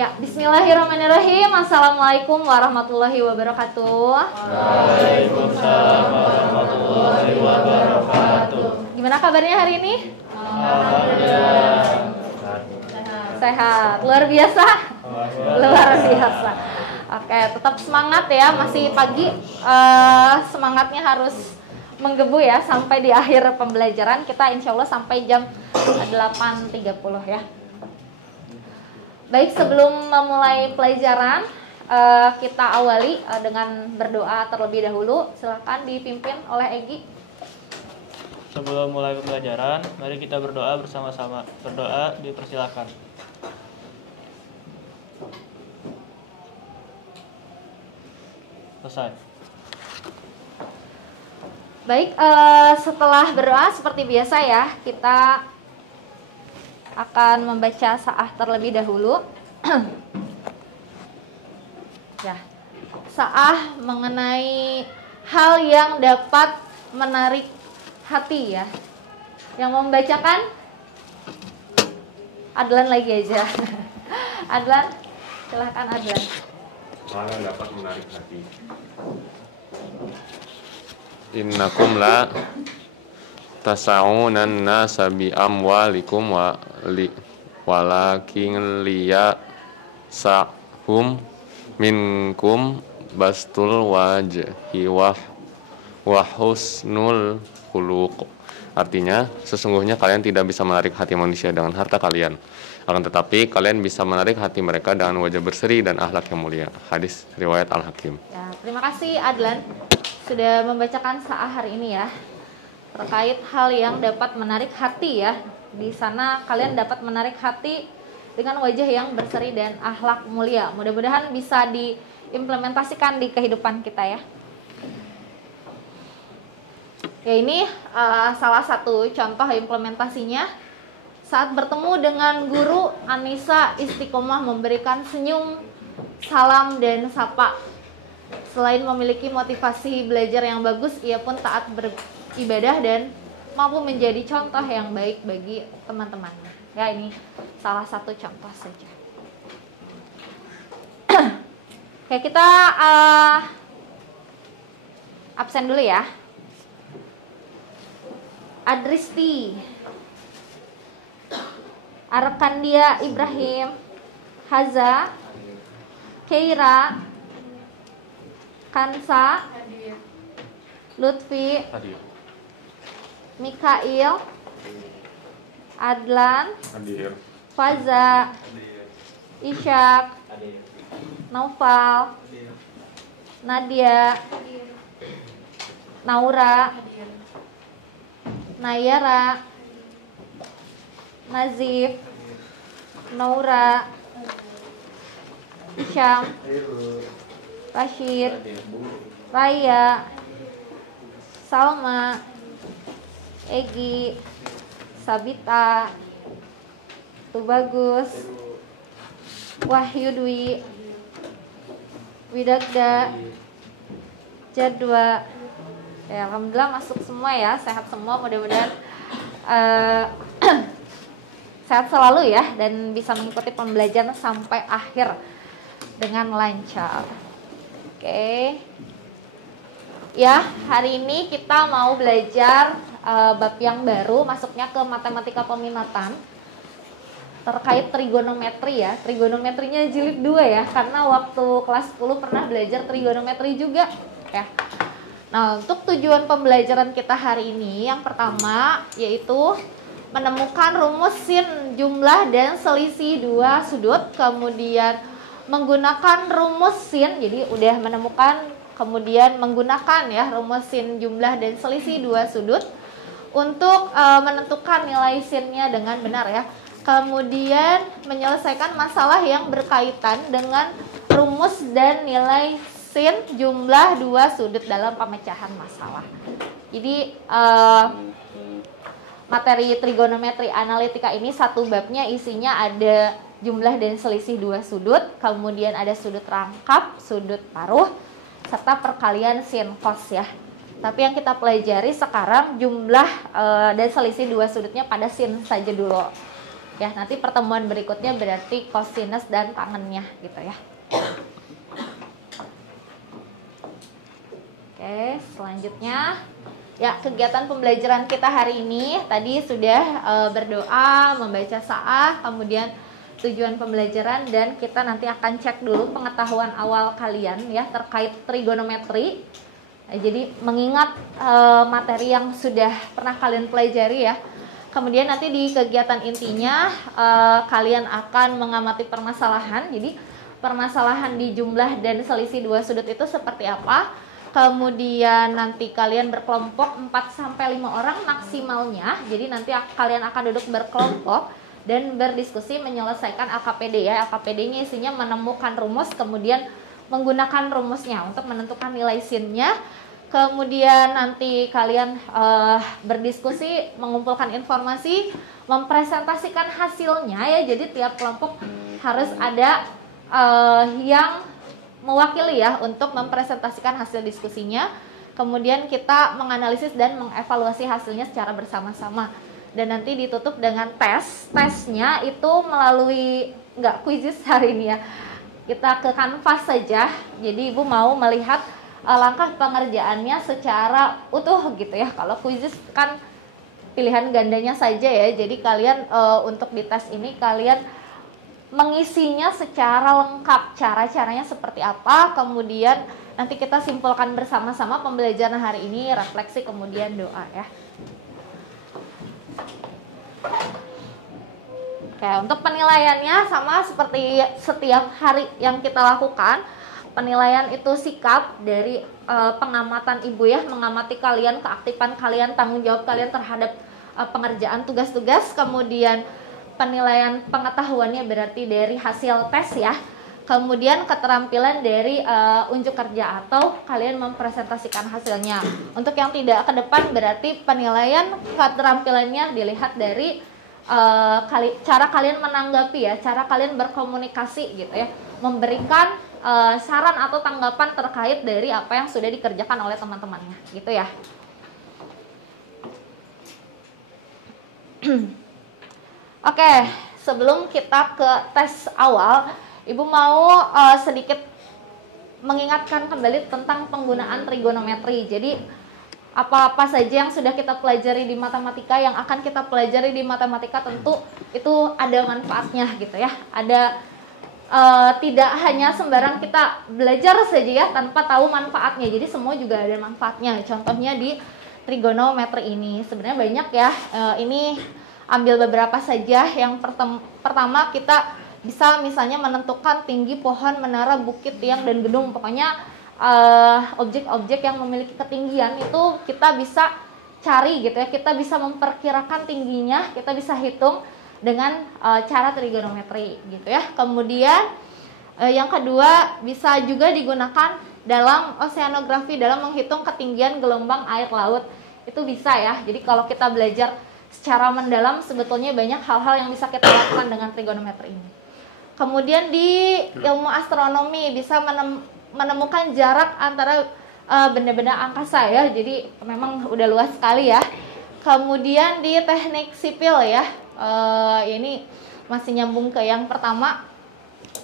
Ya, bismillahirrahmanirrahim. Assalamualaikum warahmatullahi wabarakatuh. Waalaikumsalam warahmatullahi wabarakatuh. Gimana kabarnya hari ini? Alhamdulillah. Sehat, luar biasa. Luar biasa. Oke, tetap semangat ya, masih pagi. Semangatnya harus menggebu ya sampai di akhir pembelajaran. Kita insya Allah sampai jam 8.30 ya. Baik, sebelum memulai pelajaran, kita awali dengan berdoa terlebih dahulu. Silakan dipimpin oleh Egi. Sebelum mulai pembelajaran, mari kita berdoa bersama-sama. Berdoa dipersilakan. Selesai. Baik, setelah berdoa seperti biasa ya, kita akan membaca sa'ah terlebih dahulu. Ya, sa'ah mengenai hal yang dapat menarik hati ya. Yang membacakan Adlan lagi aja. Adlan, silahkan Adlan. Hal yang dapat menarik hati. Innakum la tasaunan nasa bi amwalikum walakin liya sahum minkum bastul wajhi wa husnul khuluq. Artinya, sesungguhnya kalian tidak bisa menarik hati manusia dengan harta kalian. Akan tetapi kalian bisa menarik hati mereka dengan wajah berseri dan akhlak yang mulia. Hadis riwayat Al-Hakim. Ya, terima kasih Adlan sudah membacakan sa'ah hari ini ya. Terkait hal yang dapat menarik hati ya. Di sana kalian dapat menarik hati dengan wajah yang berseri dan akhlak mulia. Mudah-mudahan bisa diimplementasikan di kehidupan kita ya. Ya, ini salah satu contoh implementasinya. Saat bertemu dengan guru, Anissa istiqomah memberikan senyum, salam, dan sapa. Selain memiliki motivasi belajar yang bagus, ia pun taat beribadah dan mampu menjadi contoh yang baik bagi teman-temannya. Ya, ini salah satu contoh saja. Oke, kita absen dulu ya. Adristi, Arkandia Ibrahim, Haza, Keira, Kansa, Lutfi, Mikail, Adlan, Faza, Ishak, Naufal, Nadia, Naura, Nayara, Nazif, Naura, Isyam, Rashid, Raya, Salma, Egi, Sabita, Tubagus, Wahyu Dwi, Widagda, Jadwa. Ya, alhamdulillah masuk semua ya, sehat semua, mudah-mudahan sehat selalu ya dan bisa mengikuti pembelajaran sampai akhir dengan lancar. Oke. Ya, hari ini kita mau belajar bab yang baru, masuknya ke matematika peminatan terkait trigonometri ya. Trigonometrinya jilid 2 ya, karena waktu kelas 10 pernah belajar trigonometri juga ya. Nah, untuk tujuan pembelajaran kita hari ini yang pertama yaitu menemukan rumus sin, jumlah, dan selisih dua sudut. Kemudian menggunakan rumus sin, jadi udah menemukan, kemudian menggunakan ya rumus sin, jumlah, dan selisih dua sudut untuk menentukan nilai sinnya dengan benar ya. Kemudian menyelesaikan masalah yang berkaitan dengan rumus dan nilai sin, jumlah, dua sudut dalam pemecahan masalah. Jadi materi trigonometri analitika ini satu babnya isinya ada jumlah dan selisih dua sudut, kemudian ada sudut rangkap, sudut paruh, serta perkalian sin cos ya. Tapi yang kita pelajari sekarang jumlah dan selisih dua sudutnya pada sin saja dulu. Ya, nanti pertemuan berikutnya berarti cosinus dan tangennya gitu ya. Oke, selanjutnya ya, kegiatan pembelajaran kita hari ini tadi sudah berdoa, membaca sa'ah, kemudian tujuan pembelajaran, dan kita nanti akan cek dulu pengetahuan awal kalian ya terkait trigonometri. Jadi mengingat materi yang sudah pernah kalian pelajari ya. Kemudian nanti di kegiatan intinya kalian akan mengamati permasalahan. Jadi permasalahan di jumlah dan selisih dua sudut itu seperti apa. Kemudian nanti kalian berkelompok 4-5 orang maksimalnya. Jadi nanti kalian akan duduk berkelompok dan berdiskusi menyelesaikan LKPD ya. LKPD-nya isinya menemukan rumus, kemudian menggunakan rumusnya untuk menentukan nilai sin-nya. Kemudian nanti kalian berdiskusi, mengumpulkan informasi, mempresentasikan hasilnya ya. Jadi tiap kelompok harus ada yang mewakili ya untuk mempresentasikan hasil diskusinya. Kemudian kita menganalisis dan mengevaluasi hasilnya secara bersama-sama. Dan nanti ditutup dengan tes. Tesnya itu melalui, nggak quizzes hari ini ya, kita ke kanvas saja. Jadi Ibu mau melihat langkah pengerjaannya secara utuh gitu ya. Kalau quizzes kan pilihan gandanya saja ya. Jadi kalian untuk di tes ini kalian mengisinya secara lengkap, cara-caranya seperti apa, kemudian nanti kita simpulkan bersama-sama pembelajaran hari ini, refleksi kemudian doa ya. Oke, untuk penilaiannya sama seperti setiap hari yang kita lakukan. Penilaian itu sikap dari pengamatan Ibu ya, mengamati kalian, keaktifan kalian, tanggung jawab kalian terhadap pengerjaan tugas-tugas. Kemudian penilaian pengetahuannya berarti dari hasil tes ya. Kemudian keterampilan dari unjuk kerja atau kalian mempresentasikan hasilnya. Untuk yang tidak ke depan berarti penilaian keterampilannya dilihat dari cara kalian menanggapi ya, cara kalian berkomunikasi gitu ya, memberikan saran atau tanggapan terkait dari apa yang sudah dikerjakan oleh teman-temannya gitu ya. Oke, sebelum kita ke tes awal, Ibu mau sedikit mengingatkan kembali tentang penggunaan trigonometri. Jadi apa-apa saja yang sudah kita pelajari di matematika, yang akan kita pelajari di matematika tentu itu ada manfaatnya gitu ya. Ada tidak hanya sembarang kita belajar saja ya tanpa tahu manfaatnya. Jadi semua juga ada manfaatnya. Contohnya di trigonometri ini sebenarnya banyak ya. Ini ambil beberapa saja. Yang pertama kita bisa misalnya menentukan tinggi pohon, menara, bukit, tiang, dan gedung. Pokoknya objek-objek yang memiliki ketinggian itu kita bisa cari gitu ya. Kita bisa memperkirakan tingginya, kita bisa hitung dengan cara trigonometri gitu ya. Kemudian yang kedua bisa juga digunakan dalam oceanografi, dalam menghitung ketinggian gelombang air laut. Itu bisa ya. Jadi kalau kita belajar secara mendalam sebetulnya banyak hal-hal yang bisa kita lakukan dengan trigonometri ini. Kemudian di ilmu astronomi bisa menemukan jarak antara benda-benda angkasa ya. Jadi memang udah luas sekali ya. Kemudian di teknik sipil ya, ini masih nyambung ke yang pertama,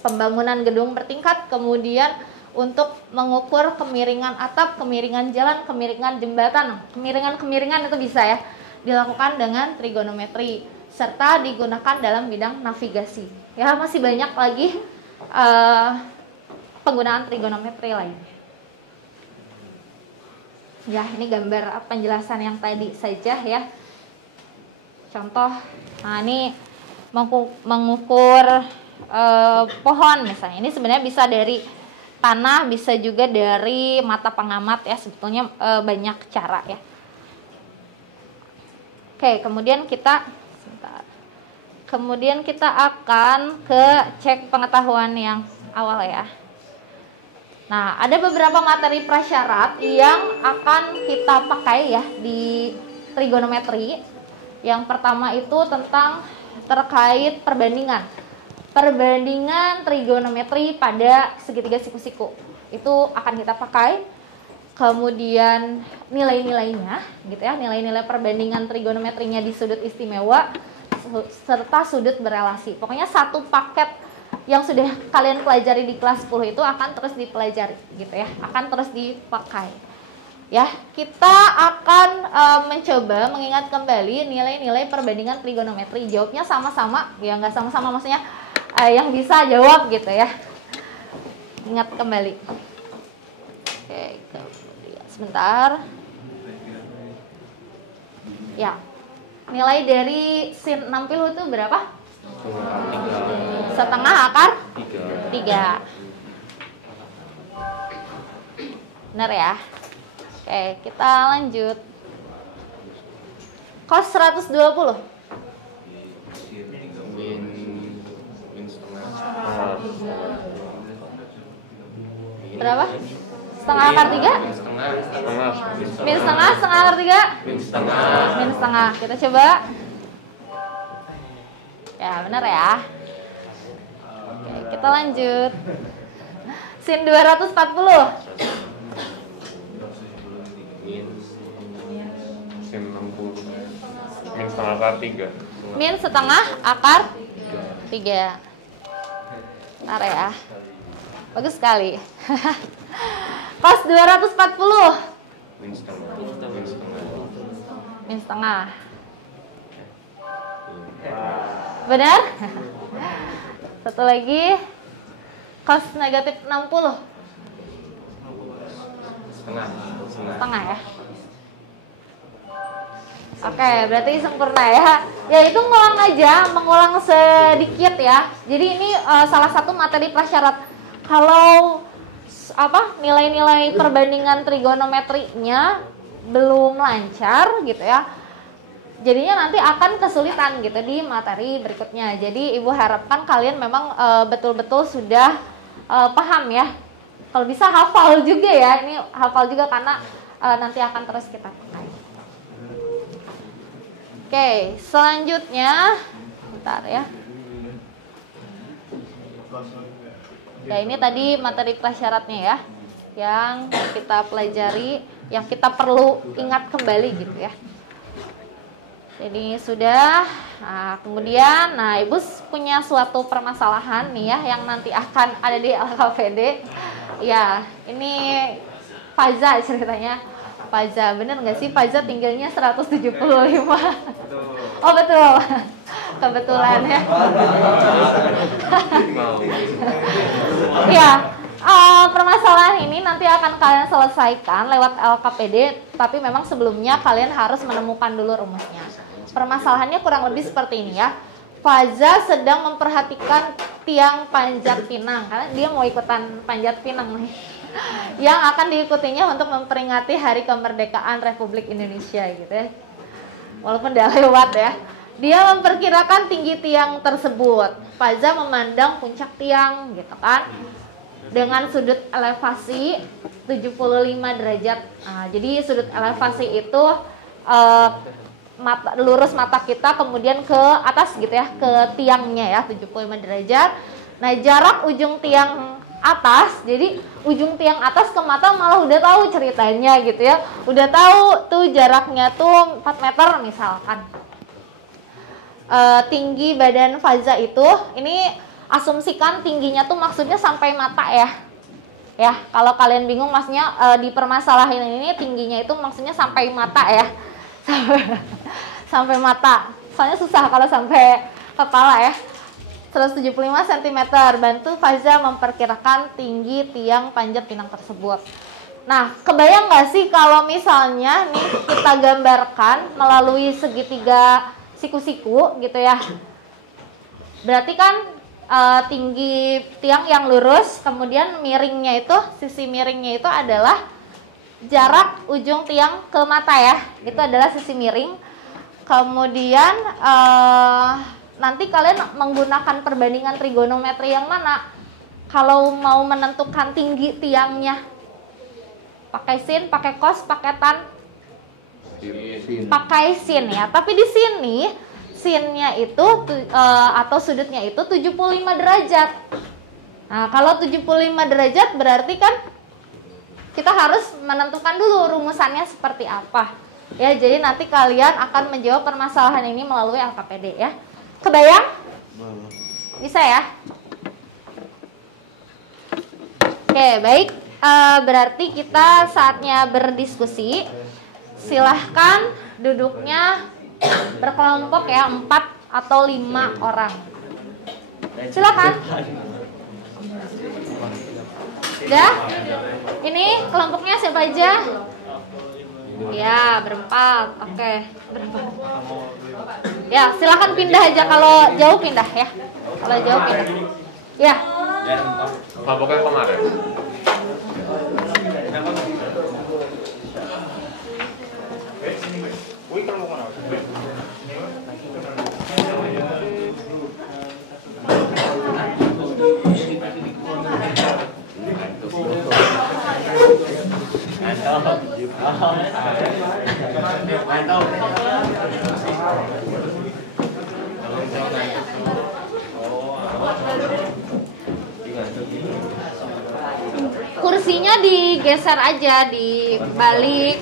pembangunan gedung bertingkat. Kemudian untuk mengukur kemiringan atap, kemiringan jalan, kemiringan jembatan, kemiringan itu bisa ya dilakukan dengan trigonometri, serta digunakan dalam bidang navigasi. Ya, masih banyak lagi penggunaan trigonometri lain. Ya, ini gambar penjelasan yang tadi saja ya. Contoh, nah ini mengukur pohon misalnya. Ini sebenarnya bisa dari tanah, bisa juga dari mata pengamat ya. Sebetulnya banyak cara ya. Oke, kemudian kita akan ke cek pengetahuan yang awal ya. Nah, ada beberapa materi prasyarat yang akan kita pakai ya di trigonometri. Yang pertama itu tentang terkait perbandingan. Perbandingan trigonometri pada segitiga siku-siku. Itu akan kita pakai. Kemudian nilai-nilainya gitu ya, nilai-nilai perbandingan trigonometrinya di sudut istimewa, serta sudut berelasi. Pokoknya satu paket yang sudah kalian pelajari di kelas 10 itu akan terus dipelajari gitu ya, akan terus dipakai. Ya, kita akan mencoba mengingat kembali nilai-nilai perbandingan trigonometri. Jawabnya sama-sama, ya nggak sama-sama maksudnya yang bisa jawab gitu ya. Ingat kembali. Oke, kemudian sebentar. Ya, nilai dari sin 60 itu berapa? Setengah akar 3. Benar ya? Oke, kita lanjut. Cos 120. Berapa? Setengah akar 3? Min setengah akar 3? Min setengah. Kita coba. Ya, benar ya. Oke, kita lanjut. Sin 240. Sin 60. Min setengah akar 3. Min setengah akar 3. Benar ya. Bagus sekali. Cos 240. Min setengah. Min setengah. Benar? Satu lagi. Cos negatif 60. Setengah ya. Oke, berarti sempurna ya. Ya itu ngulang aja, mengulang sedikit ya. Jadi ini salah satu materi prasyarat. Kalau nilai-nilai perbandingan trigonometrinya belum lancar gitu ya, jadinya nanti akan kesulitan gitu di materi berikutnya. Jadi ibu harapkan kalian memang betul-betul sudah paham ya. Kalau bisa hafal juga ya, ini hafal juga karena nanti akan terus kita pakai. Oke, selanjutnya bentar ya. Ya ini tadi materi prasyaratnya ya, yang kita pelajari, yang kita perlu ingat kembali gitu ya. Jadi sudah, nah kemudian, ibu punya suatu permasalahan nih ya, yang nanti akan ada di LKPD. Ya, ini Faza ceritanya. Faza, bener nggak sih Faza tinggalnya 175? Oh betul, kebetulan ya. Ya, permasalahan ini nanti akan kalian selesaikan lewat LKPD, tapi memang sebelumnya kalian harus menemukan dulu rumusnya. Permasalahannya kurang lebih seperti ini ya. Faza sedang memperhatikan tiang panjat pinang, karena dia mau ikutan panjat pinang nih, yang akan diikutinya untuk memperingati Hari Kemerdekaan Republik Indonesia gitu ya. Walaupun udah lewat ya. Dia memperkirakan tinggi tiang tersebut. Faza memandang puncak tiang gitu kan, dengan sudut elevasi 75 derajat. Nah, jadi sudut elevasi itu lurus mata kita kemudian ke atas gitu ya, ke tiangnya ya, 75 derajat. Nah, jarak ujung tiang atas, jadi ujung tiang atas ke mata malah udah tahu ceritanya gitu ya. Udah tahu tuh jaraknya tuh 4 meter misalkan. Tinggi badan Faza itu, ini asumsikan tingginya tuh maksudnya sampai mata ya. Ya, kalau kalian bingung maksudnya di permasalahan ini tingginya itu maksudnya sampai mata ya. Sampai mata. Soalnya susah kalau sampai kepala ya. 175 cm. Bantu Faza memperkirakan tinggi tiang panjat pinang tersebut. Nah, kebayang nggak sih kalau misalnya nih kita gambarkan melalui segitiga siku-siku gitu ya. Berarti kan tinggi tiang yang lurus, kemudian miringnya itu, sisi miringnya itu adalah jarak ujung tiang ke mata ya. Itu adalah sisi miring. Kemudian nanti kalian menggunakan perbandingan trigonometri yang mana? Kalau mau menentukan tinggi tiangnya, pakai sin, pakai cos, pakai tan? Pakai sin ya. Tapi di sini sinnya itu atau sudutnya itu 75 derajat. Nah, kalau 75 derajat berarti kan kita harus menentukan dulu rumusannya seperti apa. Ya, jadi nanti kalian akan menjawab permasalahan ini melalui LKPD ya. Kebayang? Bisa ya? Oke, baik. Berarti kita saatnya berdiskusi. Silahkan duduknya berkelompok ya, 4 atau 5 orang. Silahkan. Udah? Ini kelompoknya siapa aja? Ya, berempat. Oke, berempat. Ya, silahkan pindah aja kalau jauh pindah ya. Kalau jauh pindah. Ya. Kelompoknya kemarin. Kursinya digeser aja, dibalik.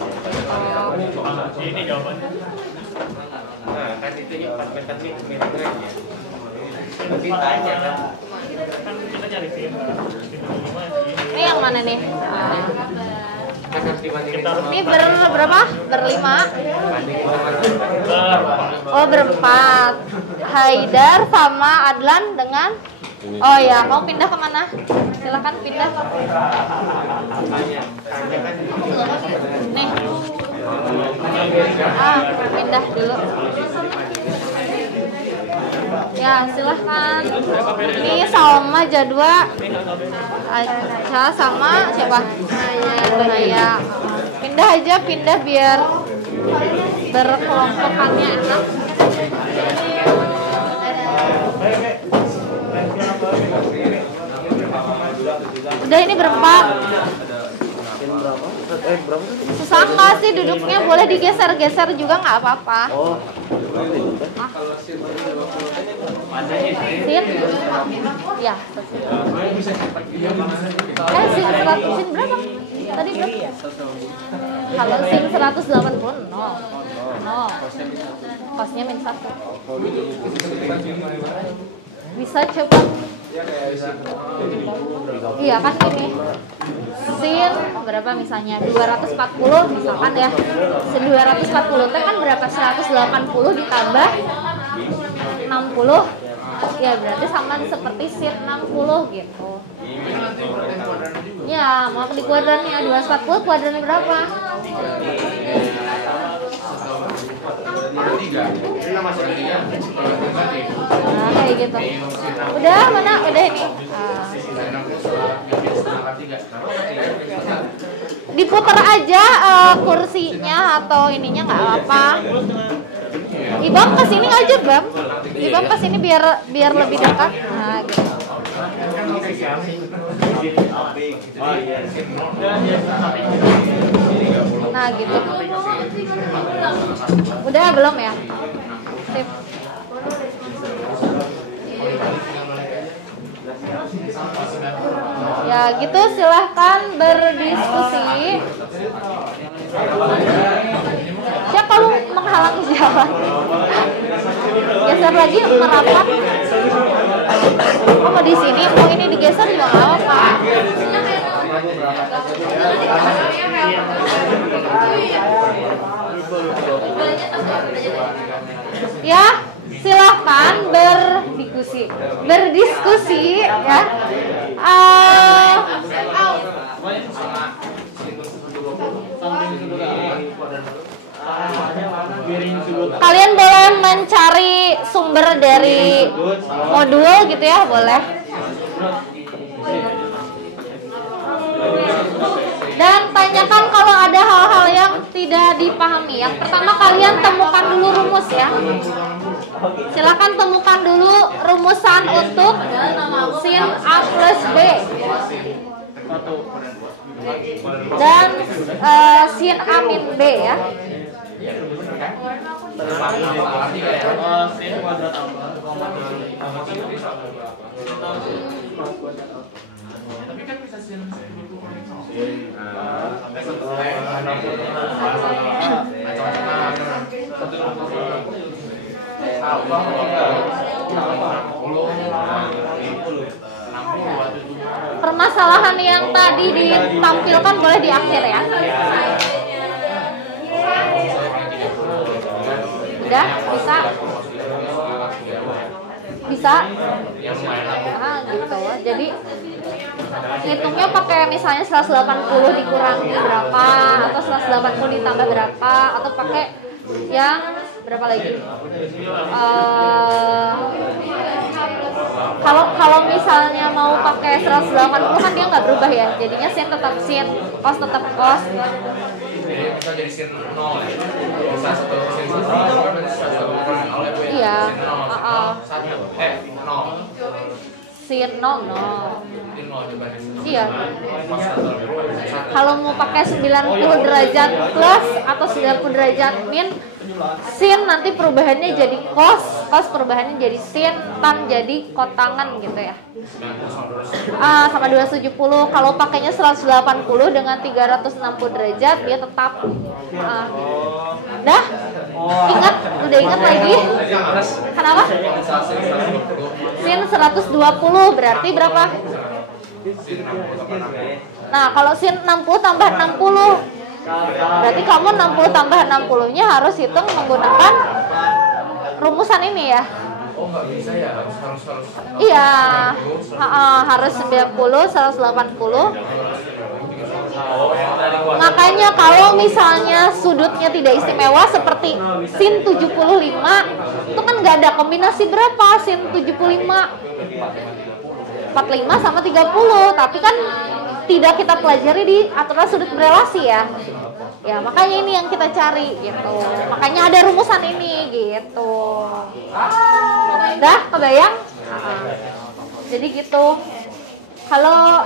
Ini jawabannya. Nah, kan itu pas Tapi tanya kan. Kan kita cari sih. Ini yang mana nih? Kita Ini berapa? Berlima. Oh, berempat. Haidar sama Adlan dengan. Oh ya, mau pindah kemana? Silakan pindah. Nih. Pindah dulu. Ya, silahkan. Ini Salma Jadwa. Aca sama siapa? Naya. Pindah aja, pindah biar berkelompokannya enak. Udah, ini berempat. Sesama sih duduknya, boleh digeser-geser juga nggak apa-apa. Sin? Ya. Sin 100, sin berapa? Tadi berapa? Kalau sin 180, no. Kosnya -1. Bisa coba. Iya kan ini. Sin berapa misalnya? 240 misalkan ya. Sin 240 itu kan berapa? 180 ditambah 60. Ya berarti sama seperti sin 60 gitu. Ya, mau di kuadrannya 240 kuadrannya berapa? Nah, kayak gitu. Udah, mana? Udah ini. Diputar aja kursinya atau ininya nggak apa-apa. Ibam kesini aja, Bam. Ibam kesini biar lebih dekat. Nah, gitu. Nah, gitu. Udah belum ya? Sip. Ya, gitu, silahkan berdiskusi. Siapa lu menghalangi jalan? Geser lagi, merapat. Oh, mau di sini, mau ini digeser juga nggak apa-apa. Ya, silahkan berdiskusi ya. Kalian boleh mencari sumber dari modul gitu ya, boleh. Dan tanyakan kalau ada hal-hal yang tidak dipahami. Yang pertama kalian temukan dulu rumus ya. Silakan temukan dulu rumusan untuk sin A plus B. Dan sin A min B ya. Permasalahan yang tadi ditampilkan boleh di akhir ya. Udah, bisa? Bisa? Nah, gitu. Jadi hitungnya pakai misalnya 180 dikurangi berapa, atau 180 ditambah berapa, atau pakai yang berapa lagi? Kalau misalnya mau pakai 180 kan dia nggak berubah ya, jadinya sin tetap sin, cos tetap cos. Bisa jadi sin 0 ya. Bisa satu sin 1 berarti 1 Iya. 0. Sin 0. Iya. Iya. Kalau mau pakai 90 derajat plus atau 90 derajat min, sin nanti perubahannya jadi cos, cos perubahannya jadi sin, tan jadi kotangan gitu ya. Sama 270. Kalau pakainya 180 dengan 360 derajat dia tetap. Dah? Ingat? Udah ingat lagi? Kenapa? Sin 120 berarti berapa? Nah, kalau sin 60 tambah 60, berarti kamu 60 tambah 60-nya harus hitung menggunakan rumusan ini ya. Oh, nggak bisa ya, harus Iya, harus 90, 180. Makanya kalau misalnya sudutnya tidak istimewa seperti sin 75, itu kan nggak ada kombinasi berapa sin 75. 45 sama 30, tapi kan tidak kita pelajari di aturan sudut berelasi ya. Ya, makanya ini yang kita cari gitu. Makanya ada rumusan ini gitu. Udah kebayang? Jadi gitu. Kalau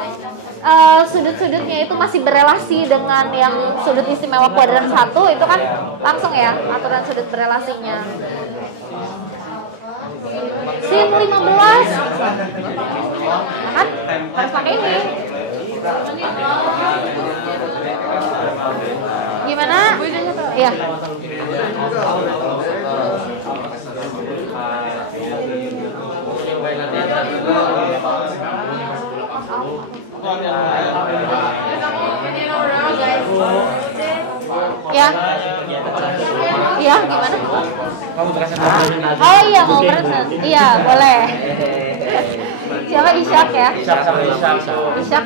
sudut-sudutnya itu masih berelasi dengan yang sudut istimewa kuadran 1, itu kan langsung ya aturan sudut berelasinya. Sin 15. Kan harus pakai ini. Gimana? Iya. Ya. Iya, gimana? Oh iya, mau present. Iya, boleh. Siapa Isyak ya? Isyak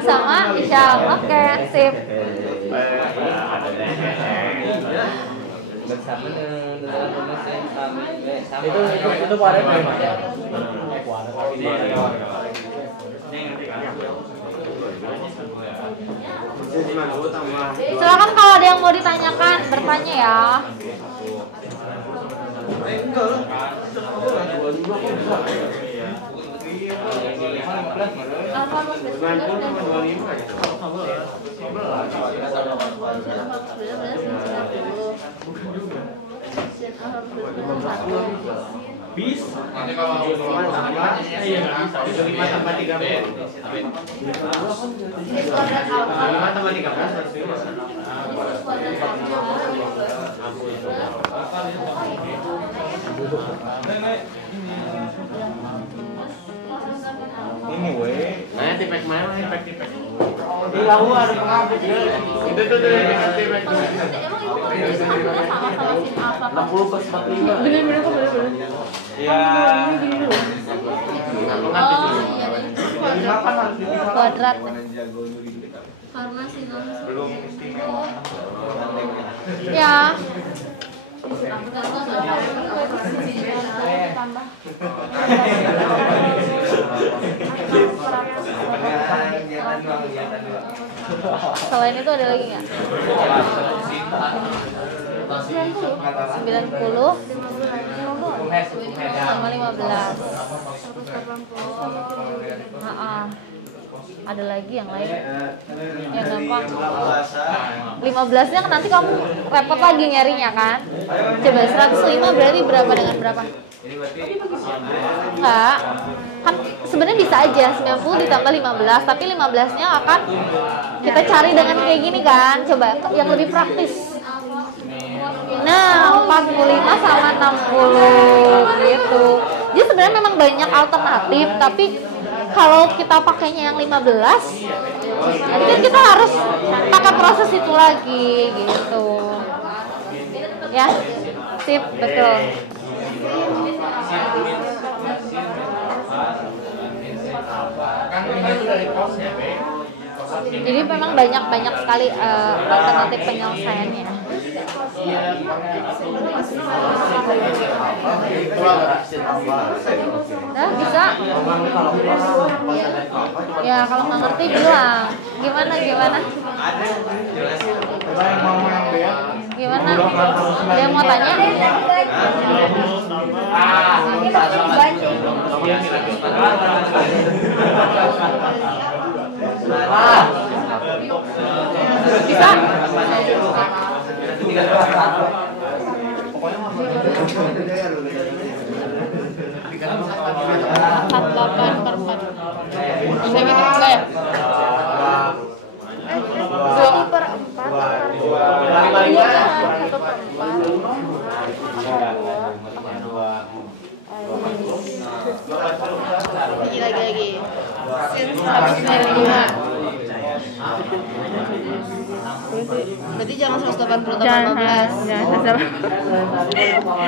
sama Isyak. Oke, sip. Itu kuadrat berapa ya? Silakan kalau ada yang mau ditanyakan, bertanya ya. Bisa. Nanti kalau iya nggak bisa. 5 tambah 13. 5 tambah 13 berarti. Ini weh. Nah, tipek mana? Tipek. Di lalu ada pengapit. Itu tuh tipek. 60 plus 45. Bener kok bener. Ya. Kuadrat. Karena sinus Belum istimewa. Ya. Selain itu ada lagi nggak? 90 sama 15. Ada lagi yang lain? Ya gampang. 15-nya kan nanti kamu repot lagi nyarinya kan? Coba 105 berarti berapa dengan berapa? Enggak. Kan sebenarnya bisa aja 90 ditambah 15, tapi 15-nya akan kita cari dengan kayak gini kan. Coba yang lebih praktis. Nah, 45 sama 60 gitu. Jadi sebenarnya memang banyak alternatif, tapi kalau kita pakainya yang 15, mungkin kita harus pakai proses itu lagi gitu. Ya, sip, betul. Jadi memang banyak sekali alternatif penyelesaiannya. Nah, bisa. Ya kalau nggak ngerti bilang. Gimana? Gimana? Dia mau tanya? Bisa. 48/4. Saya bikin juga ya? 2/4. Iya, 1/4. Lagi. Sin 195. Berarti jangan 180 tambah 15. Jangan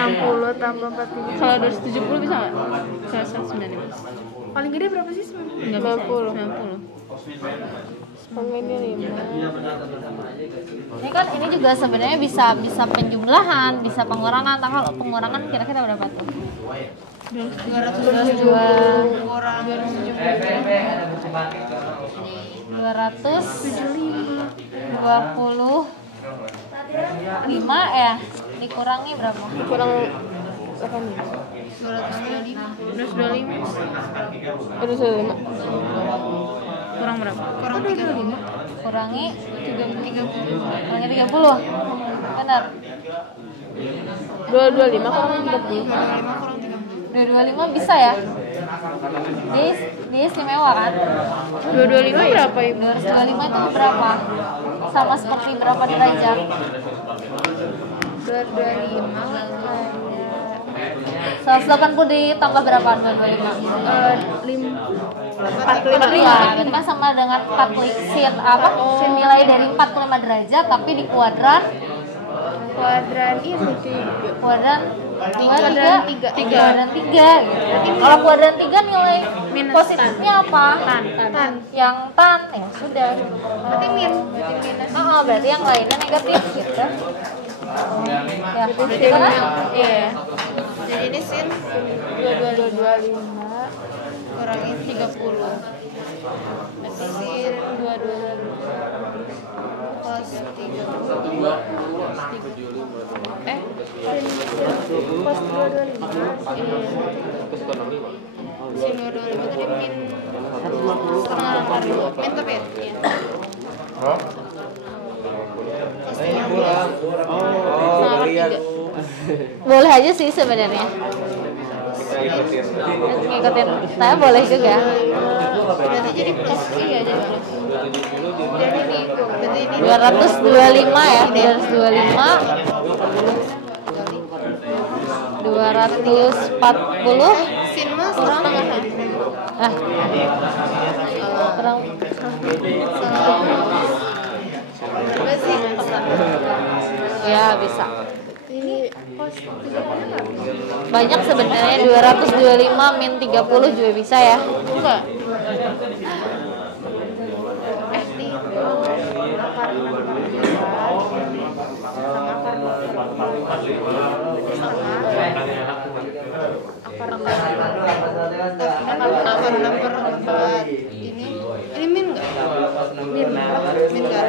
60 tambah 43. Kalau 270 bisa nggak? 190. Paling gede berapa sih? 90. Ini 5. Ini kan ini juga sebenarnya bisa penjumlahan, bisa pengurangan. Nah, kalau pengurangan kira-kira berapa tuh? 225 ya, dikurangi berapa? Kurang 225. Kurang berapa? Kurang 35. Kurangi 30. Benar. 225 kurang 30. 225 bisa ya? Dia istimewa kan? 225 berapa ibu? 225 itu berapa? Sama seperti berapa derajat? 225 180 ditambah berapa? 225? 45. Itu kan sama dengan 45 sin nilai dari 45 derajat tapi di kuadran ini kuadran 3 gitu. Kalau kuadran 3 nilai positifnya apa? tan. Yang tan ya sudah. Berarti minus. Berarti yang lainnya negatif gitu. Ya, gitu kan? Iya. Jadi ini sin 225 kurangi 30. Berarti sin 225 plus 30 plus 225 sin 225 tadi min setengah min tapi ya? Iya. Boleh aja sih sebenarnya. Ngikutin saya boleh juga. Berarti jadi plus. Iya, jadi plus. Jadi ini berarti ini 225 ya, 225 240 sin mas setengah. Kurang Berapa sih? ya bisa. Banyak sebenarnya 225 min 30 juga bisa ya. Enggak. Akar 6/4. Ini min enggak? Min kan?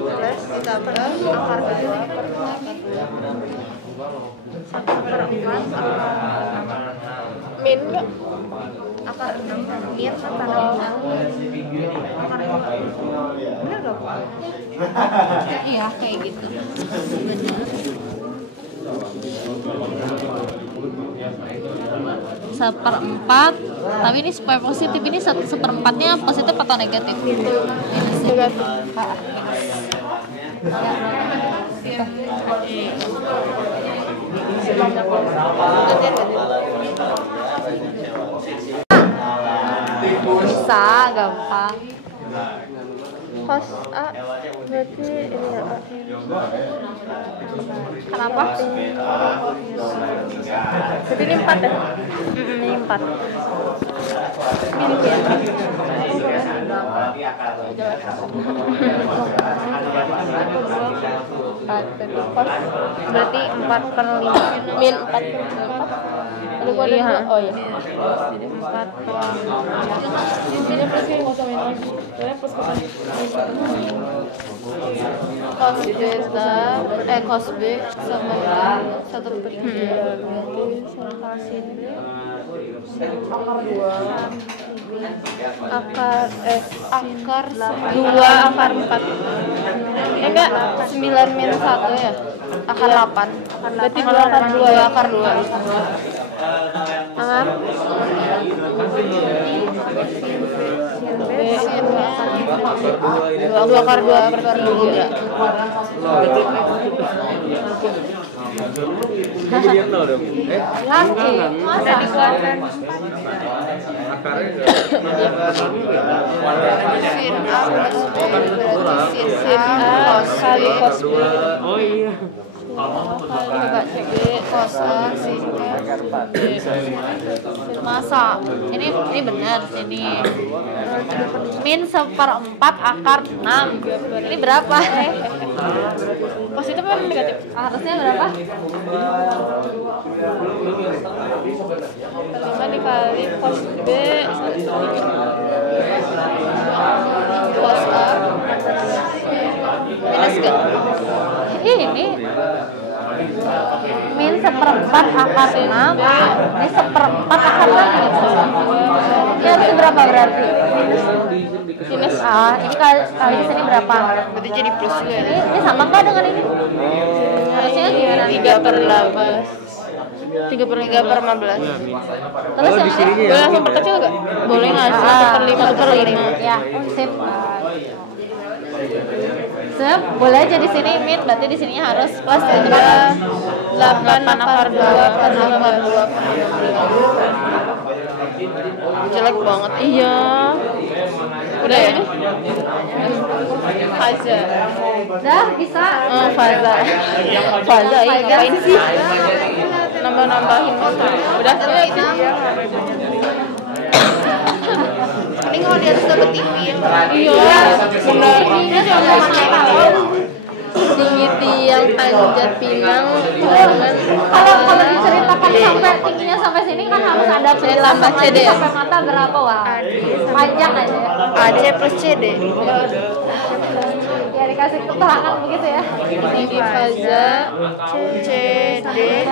Plus ditambah akar lagi. 1/4 min enggak? Akar 6 min akar 6. Bener enggak? Iya kayak gitu. 1/4, tapi ini supaya positif, ini 1/4-nya positif atau negatif? Negatif. Bisa, gampang. Cos A berarti ini ya A. Kenapa? Jadi ini 4 ya? Ini 4. Ini ya. Berarti 4/5. Min 4/4. Ada gua ada. Oh iya. Jadi 4. Jadi plus ini enggak usah main lagi. Soalnya plus cos cos B sama 1/3. Berarti sama sini akar 2 akar 2 akar 4 enggak 9 min 1 ya akar 8 berarti 2 akar 2 akar 2 akar B sinnya 2 akar 2/3 Diam dong. Lagi, masa di kelas sin A plus B berarti sin A kali cos B. Oh iya. Coba cek B cos A sin masa ini benar sini. Min 1/4 akar 6. Ini berapa? positif apa negatif? Harusnya berapa? 5 dikali cos B cos A minus gak? Ini min 1/4 akar 6. Ini 1/4 akar 6. Ini harusnya berapa berarti? Minus Ini kali di sini berapa? berarti jadi plus juga ya? Ini sama nggak dengan ini? Harusnya gimana? 3/18 3/15 Terus yang ini? boleh langsung perkecil gak? boleh nggak sih? 1/5 Ya, sip. Sip, boleh aja di sini min, berarti di sininya harus plus 8 akar 2 plus 52 jelek banget iya udah ya? Faza Udah bisa. Faza iya ngapain sih? Nambah-nambahin udah itu Mending kalau dia harus dapet TV ya. iya benar ini tinggi tiang panjat pinang dengan Kalau diceritakan sampai tingginya sampai sini kan harus ada tambah CD ya? sampai mata berapa wah? Panjang aja. AC plus CD Ya dikasih keterangan begitu ya. tinggi Faza CD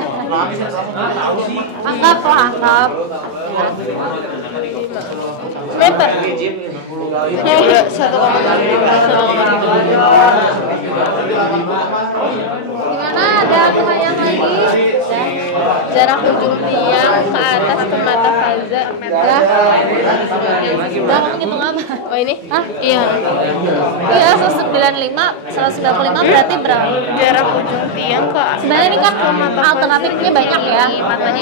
Anggap lah, anggap. meter ya 1,3 Gimana? Ada pertanyaan lagi? jarak ujung tiang ke atas ke mata Faza Udah. Udah kamu ngitung apa? oh ini? Hah? iya Iya, 195 berarti berapa? jarak ujung tiang ke Sebenarnya ini kan alternatifnya banyak ya.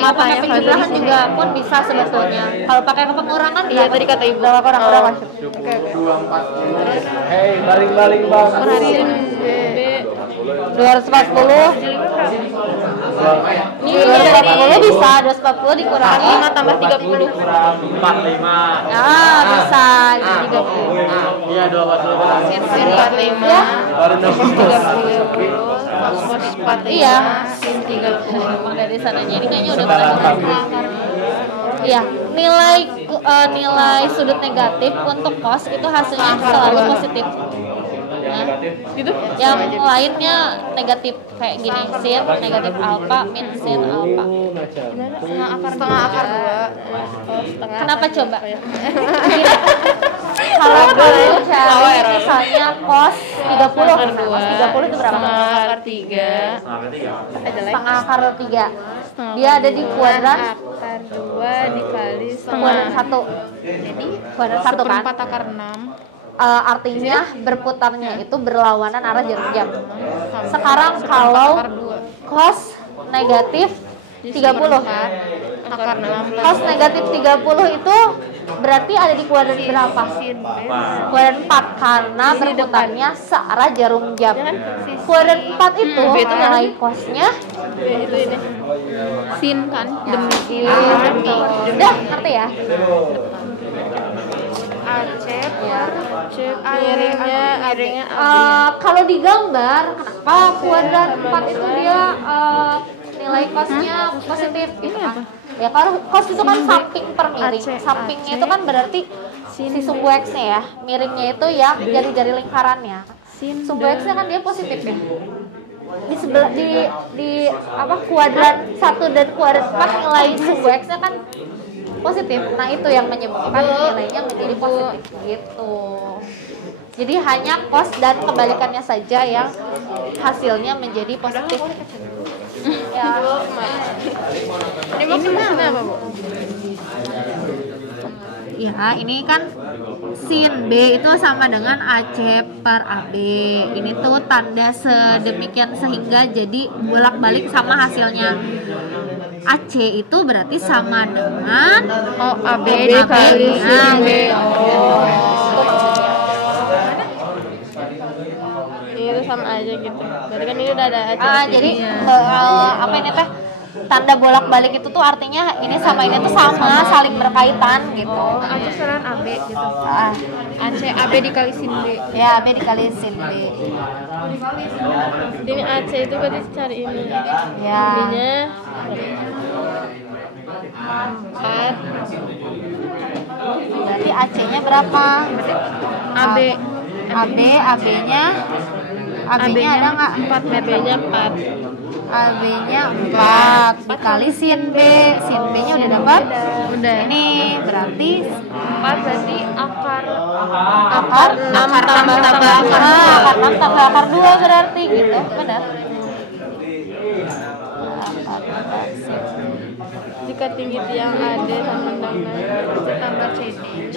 Mau pakai penjumlahan juga pun bisa sebetulnya. Kalau pakai pengurangan iya tadi kata ibu berapa orang? Hei, baling-baling bang. sin B 240. Ini 240 bisa, 240 dikurangi 5 tambah 30 45. Ah, bisa jadi 30. Iya, 240. sin 45 Ya. cos 45 Iya. sin 30 Emang dari sananya ini kayaknya udah pernah. Iya, nilai sudut negatif untuk cos itu hasilnya selalu positif. Nah, gitu? yang lainnya negatif kayak gini, sin negatif alfa min sin alfa. setengah akar 2 setengah Kenapa coba? Kalau kamu cari misalnya cos 30, cos 30 itu berapa? Setengah akar 3. Setengah akar 3. Dia ada di kuadran Akar 2 dikali kuadran setengah. 1. Jadi Kuadran 1 kan? seperempat akar 6. Artinya berputarnya itu berlawanan arah jarum jam. Sekarang kalau cos negatif 30, Akar 6 cos negatif 30 itu berarti ada di kuadran berapa? Kuadran 4 karena berputarnya searah jarum jam. Kuadran 4 itu nilai cosnya itu ini. Sin kan? Demi sin. Udah ngerti ya? AC per miringnya Kalau digambar, kenapa kuadran 4 itu dia nilai cosnya positif gitu kan? Ya kalau cos itu kan samping per miring. Sampingnya itu kan berarti si sumbu X-nya ya. Miringnya itu yang jari-jari lingkarannya. Sumbu X-nya kan dia positif ya. Di sebelah di apa kuadran 1 dan kuadran 4 nilai sumbu X-nya kan positif. Nah, itu yang menyebabkan nilainya menjadi positif gitu. Jadi hanya cos dan kebalikannya saja yang hasilnya menjadi positif. Ya. Ini maksudnya apa, Bu? Ya, ini kan sin B itu sama dengan AC per AB. Ini tuh tanda sedemikian sehingga jadi bolak-balik sama hasilnya. AC itu berarti sama dengan AB kali sin B. Itu sama aja gitu. Berarti kan ini udah ada AC. Jadi apa ini teh? Tanda bolak-balik itu tuh artinya ini sama ini tuh sama, saling berkaitan gitu. AC seran AB gitu. AC AB dikali sin B. Ya, AB dikali sin B. Ini AC itu berarti cari ini. Ya. Ininya 4. Berarti AC-nya berapa? AB. AB-nya ada nggak? 4. AB-nya 4. AB-nya 4 dikali sin B. Sin B-nya udah dapat? Udah. Ini berarti 4 berarti akar 6 tambah akar 6 tambah akar 2 berarti gitu. Benar? Jika tinggi tiang AD sama dengan tambah CD.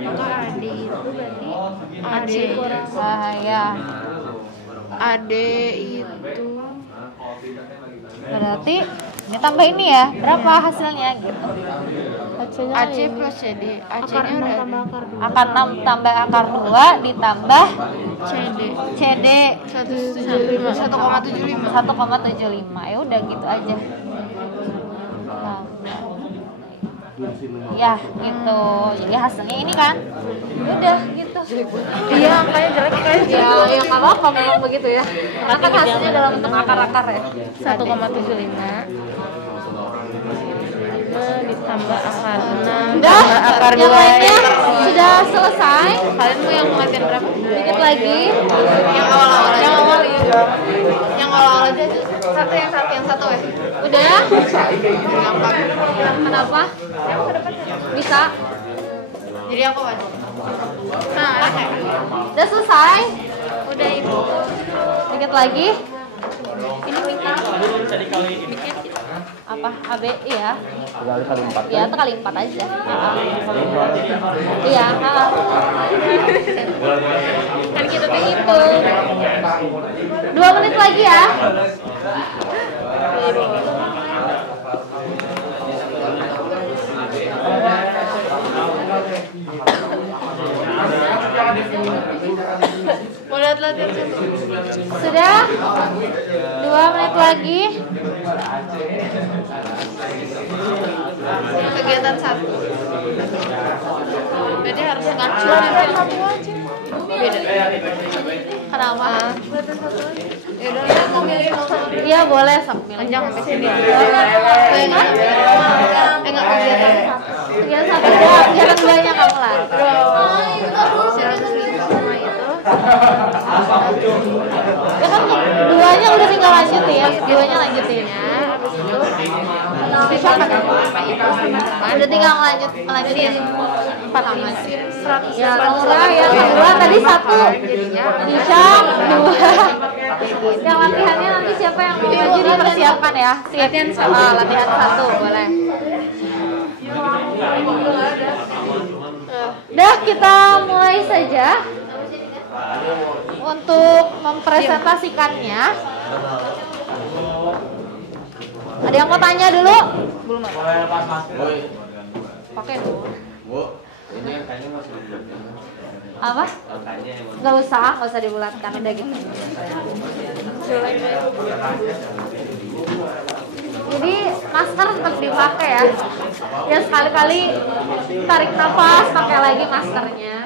Maka AD itu berarti AD kurang Ya. AD itu Berarti ini tambah ini ya. Berapa hasilnya gitu? AC plus CD. AC-nya udah Akar 6 tambah akar 2 ditambah CD 1,75. 1,75. Ya udah gitu aja. Ya gitu. Jadi hasilnya ini kan. Udah gitu. Iya, angkanya jelek kayak Ya nggak apa-apa memang begitu ya. Karena kan hasilnya dalam bentuk akar-akar ya. 1,75 ditambah akar 6 Udah, tambah akar 2 yang lainnya sudah selesai. Kalian mau yang pengertian berapa? Dikit lagi. Yang awal-awal aja. Yang awal-awal aja. Yang satu ya. Udah. Kenapa? Bisa. Jadi aku aja. Nah, Udah selesai. udah Ibu. Dikit lagi. Ini mikir. Bisa dikali ini. Apa? AB iya. Kali 4. Ya, itu kali 4 aja. Iya, Kan kita tuh hitung. 2 menit lagi ya. Mau lihat latihan satu. Sudah? 2 menit lagi. Kegiatan 1. Jadi harus ngacur ya. Beda. Kenapa? Ya udah kita sambil Iya, boleh sambil. panjang sampai sini. Enggak kegiatan 1. Kegiatan 1 doang, jangan banyak kamu lah. Ya kan duanya udah tinggal lanjutin ya. Duanya lanjutin ya. Habis itu Isya kan? Udah tinggal ngelanjutin 4 aman. Ya, Laura yang kedua tadi 1. Isya 2. Yang latihannya nanti siapa yang mau maju dipersiapkan ya? Latihan 1 boleh. Dah, kita mulai saja untuk mempresentasikannya. Ada yang mau tanya dulu? Belum ada. Pakai dulu. Bu, ini angkanya masih dibulatkan. Apa? Angkanya yang Nggak usah dibulatkan, udah gitu. Jadi masker tetap dipakai ya. Ya sekali-kali tarik nafas, pakai lagi maskernya.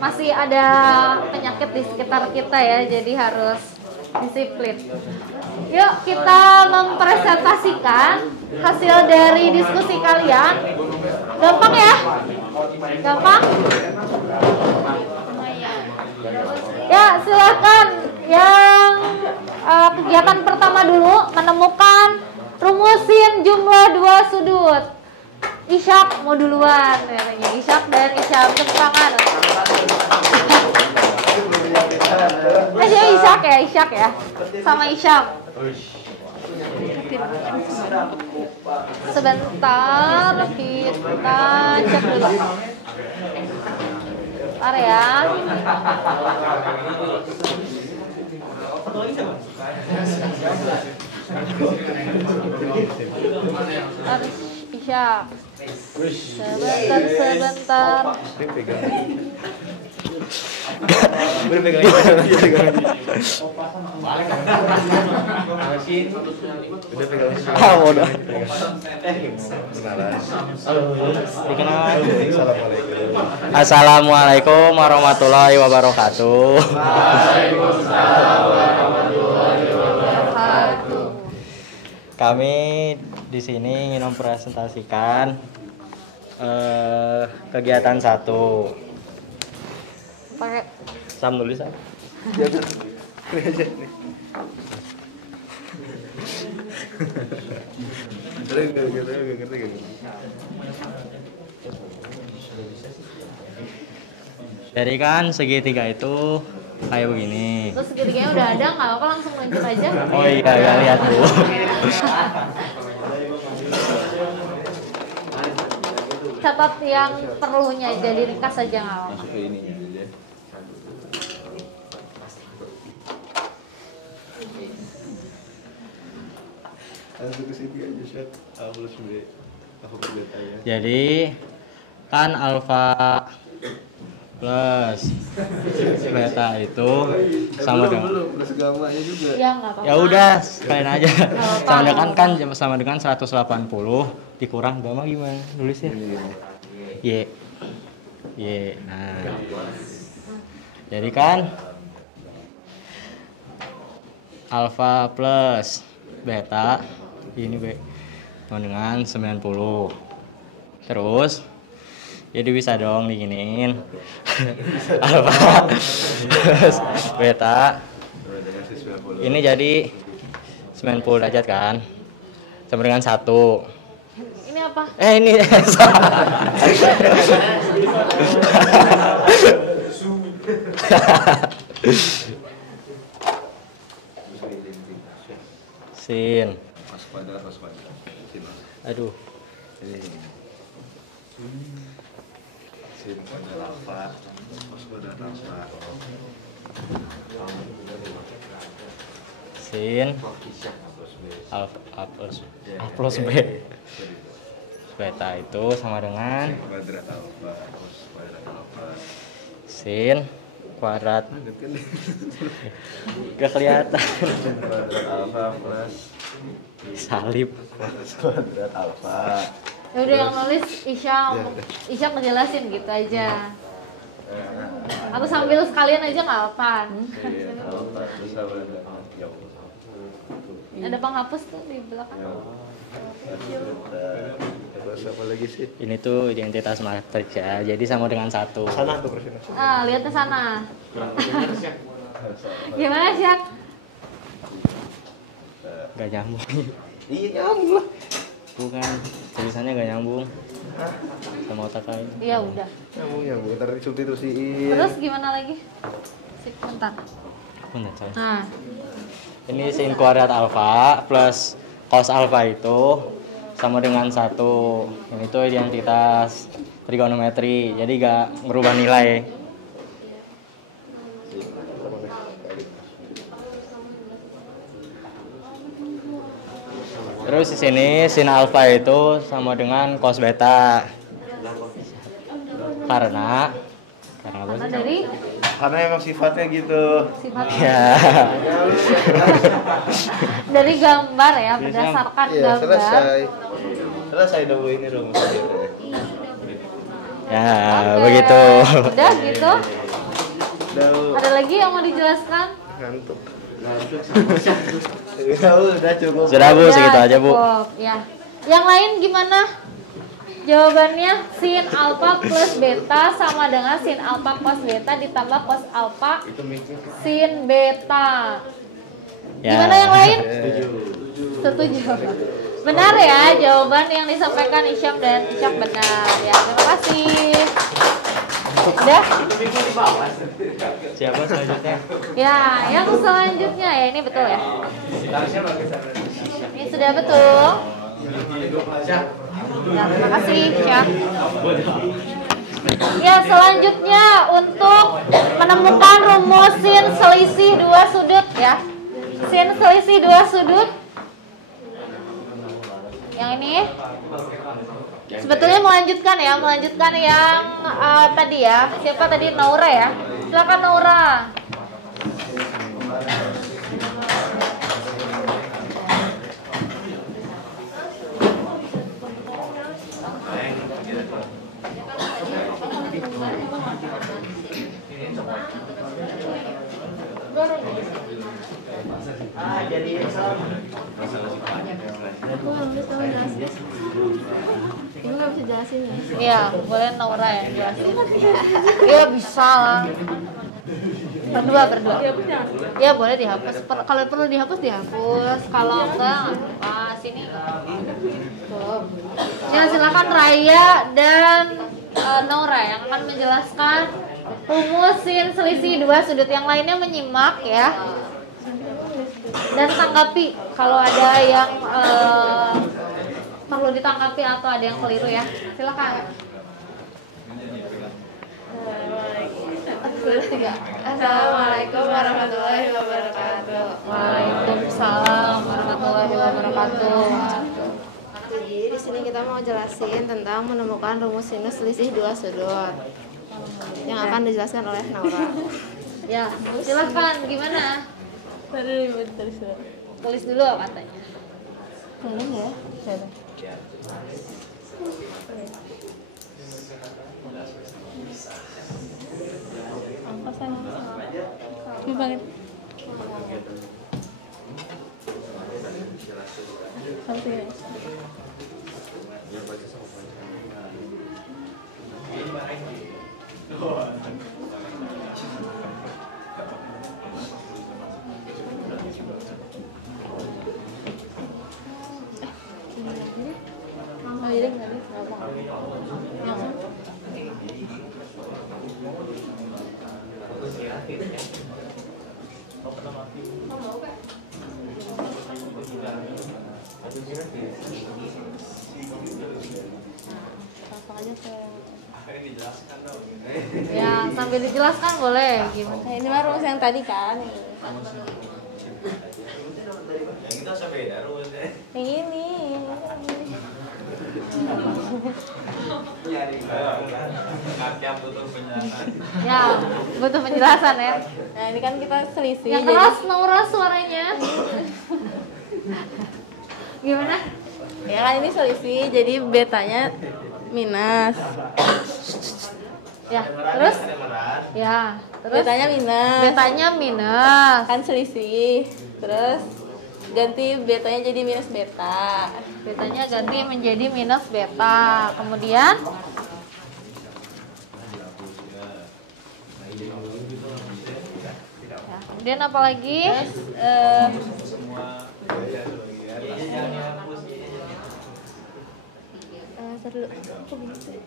Masih ada penyakit di sekitar kita ya, jadi harus disiplin. Yuk kita mempresentasikan hasil dari diskusi kalian. Gampang ya? Gampang? Ya silakan. Yang kegiatan pertama dulu, menemukan rumusin jumlah 2 sudut. Isyak mau duluan, Isyak dan Isyam, tepuk tangan. Isyak ya, sama Isyam. Sebentar, kita cek dulu. Bentar ya. Harus Isyak. Sebentar. Assalamualaikum warahmatullahi wabarakatuh. Kami di sini ingin mempresentasikan kegiatan 1. Pakai Sam nulis Sam. Jadi kan segitiga itu kayak begini. terus segitiganya udah ada, nggak apa-apa langsung lanjut aja. Oh iya, ya lihat Bu. Catat yang perlunya aja, diringkas aja nggak apa-apa. Jadi kan alfa plus beta itu sama dengan Ya nggak apa-apa. ya udah sekalian aja apa-apa. sama dengan 180 dikurang gamma gimana nulisnya y nah jadi kan alfa plus beta ini sama dengan 90 terus jadi bisa dong diginiin alfa plus beta ini jadi 90 derajat kan sama dengan 1 Ini apa? ini sin aduh sin alfa A plus B beta itu sama dengan sin kuadrat gak kelihatan salib kuadrat alfa. Ya udah yang nulis Isya ngejelasin gitu aja. Aku sambil sekalian aja nggak apa. Ada penghapus tuh di belakang. Apa lagi sih? ini tuh identitas matriks ya jadi sama dengan 1 Sana tuh presentasi. Lihat ke sana. Gimana Syak? Gak nyambung. Iya nyambung lah. Bukan, tulisannya gak nyambung sama otak lain. Iya udah. Nyambung. Ntar substitusiin. Terus gimana lagi? Sip, bentar. Bener coy. Nah, Ini sin kuadrat alfa plus cos alfa itu sama dengan 1. Ini tuh identitas trigonometri, jadi gak merubah nilai. Terus di sini sin alfa itu sama dengan cos beta. Karena apa karena sih? dari Karena emang sifatnya gitu. sifatnya Ya. dari gambar ya, berdasarkan Iya, gambar. selesai. Selesai dong ini dong. Ya, Oke, begitu. Udah gitu. Udah, Ada lagi yang mau dijelaskan? ngantuk. Udah cukup. Sudah Bu, segitu aja Bu. Cukup, ya. Yang lain gimana? Jawabannya sin alfa plus beta sama dengan sin alfa cos beta ditambah cos alfa sin beta. Ya. Gimana yang lain? Setuju. Benar ya, jawaban yang disampaikan Isyam dan Ishak benar. Ya, terima kasih. Udah? Siapa selanjutnya? Ya, yang selanjutnya ya ini betul ya. Ini sudah betul. Nah, terima kasih, Ishak. Ya, selanjutnya untuk menemukan rumus sin selisih dua sudut ya. Sin selisih dua sudut. Yang ini sebetulnya melanjutkan yang tadi ya. Siapa tadi? Naura ya. Silakan Naura. Ibu nggak bisa jelasin ya? Iya, boleh Naura yang jelasin. Iya bisa lah. Berdua. Iya boleh dihapus. Kalau perlu dihapus dihapus. Kalau enggak apa. Sini. Tuh. Ya silakan Raya dan Naura yang akan menjelaskan rumus sin selisih dua sudut. Yang lainnya menyimak ya. Dan tanggapi kalau ada yang perlu ditanggapi atau ada yang keliru ya. Silakan. Assalamualaikum warahmatullahi wabarakatuh. Waalaikumsalam warahmatullahi wabarakatuh. Jadi di sini kita mau jelasin tentang menemukan rumus sinus selisih dua sudut yang akan dijelaskan oleh Naura. Ya, silakan gimana? Tulis dulu katanya. Boleh ya? Ya, sambil dijelaskan boleh gimana? Nah, ini mah rumus yang tadi kan. Yang ini. Ya, butuh penjelasan ya. Nah, ini kan kita selisih. Yang keras Naura suaranya. Gimana? Ya kan ini selisih, jadi betanya minus. Ya, terus? Ya, terus Betanya minus. betanya minus. Kan selisih. Terus ganti betanya jadi minus beta. Betanya ganti menjadi minus beta. Kemudian ya, kemudian apa lagi? dulu. Kok begitu?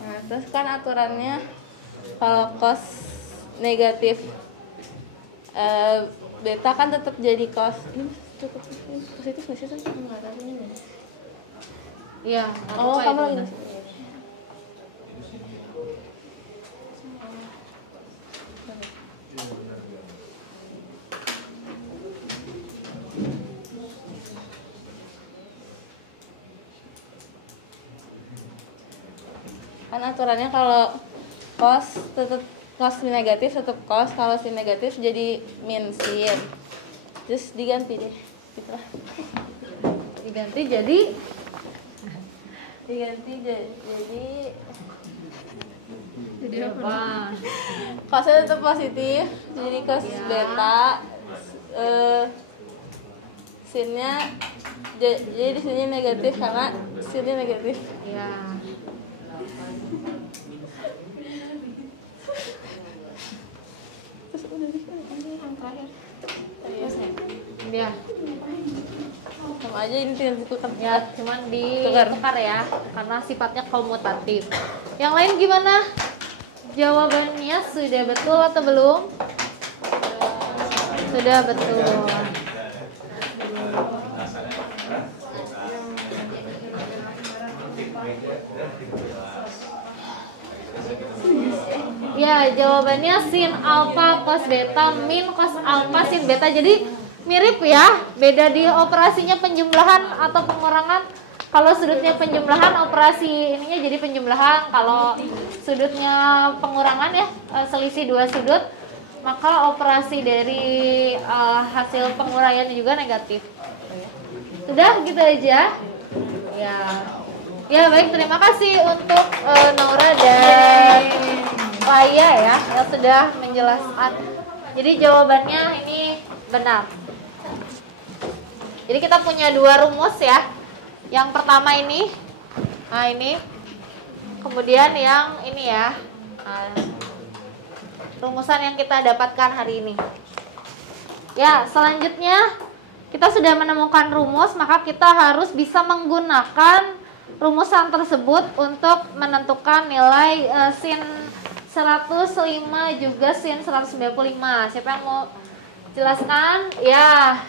Nah, terus kan aturannya kalau cos negatif beta kan tetap jadi cos. Ini cukup positif nggak sih? Nggak tahu ini. Iya. Oh, kamu lagi. Kan aturannya kalau cos tetap cos negatif tetap cos, kalau sin negatif jadi min sin. Terus diganti deh. Gitu lah. Diganti jadi apa? Cosnya tetap positif, jadi cos beta. Sinnya jadi di sini negatif karena sinnya negatif. Ya. Terus udah deh, ini yang terakhir. Ya. Sama aja ini tinggal ditukar. Ya, cuman ditukar ya, karena sifatnya komutatif. Yang lain gimana? Jawabannya sudah betul atau belum? Sudah betul. Ya, jawabannya sin alfa cos beta min cos alfa sin beta. Jadi mirip ya, beda di operasinya penjumlahan atau pengurangan. Kalau sudutnya penjumlahan, operasi ininya jadi penjumlahan. Kalau sudutnya pengurangan ya, selisih dua sudut, maka operasi dari hasil penguraian juga negatif. Sudah gitu aja. Ya. Ya baik, terima kasih untuk Naura dan Laya ya yang sudah menjelaskan. Jadi jawabannya ini benar. Jadi kita punya dua rumus ya. Yang pertama ini, nah ini, kemudian yang ini ya, rumusan yang kita dapatkan hari ini. Ya, selanjutnya kita sudah menemukan rumus, maka kita harus bisa menggunakan rumusan tersebut untuk menentukan nilai sin 105 juga sin 195. Siapa yang mau jelaskan? Ya,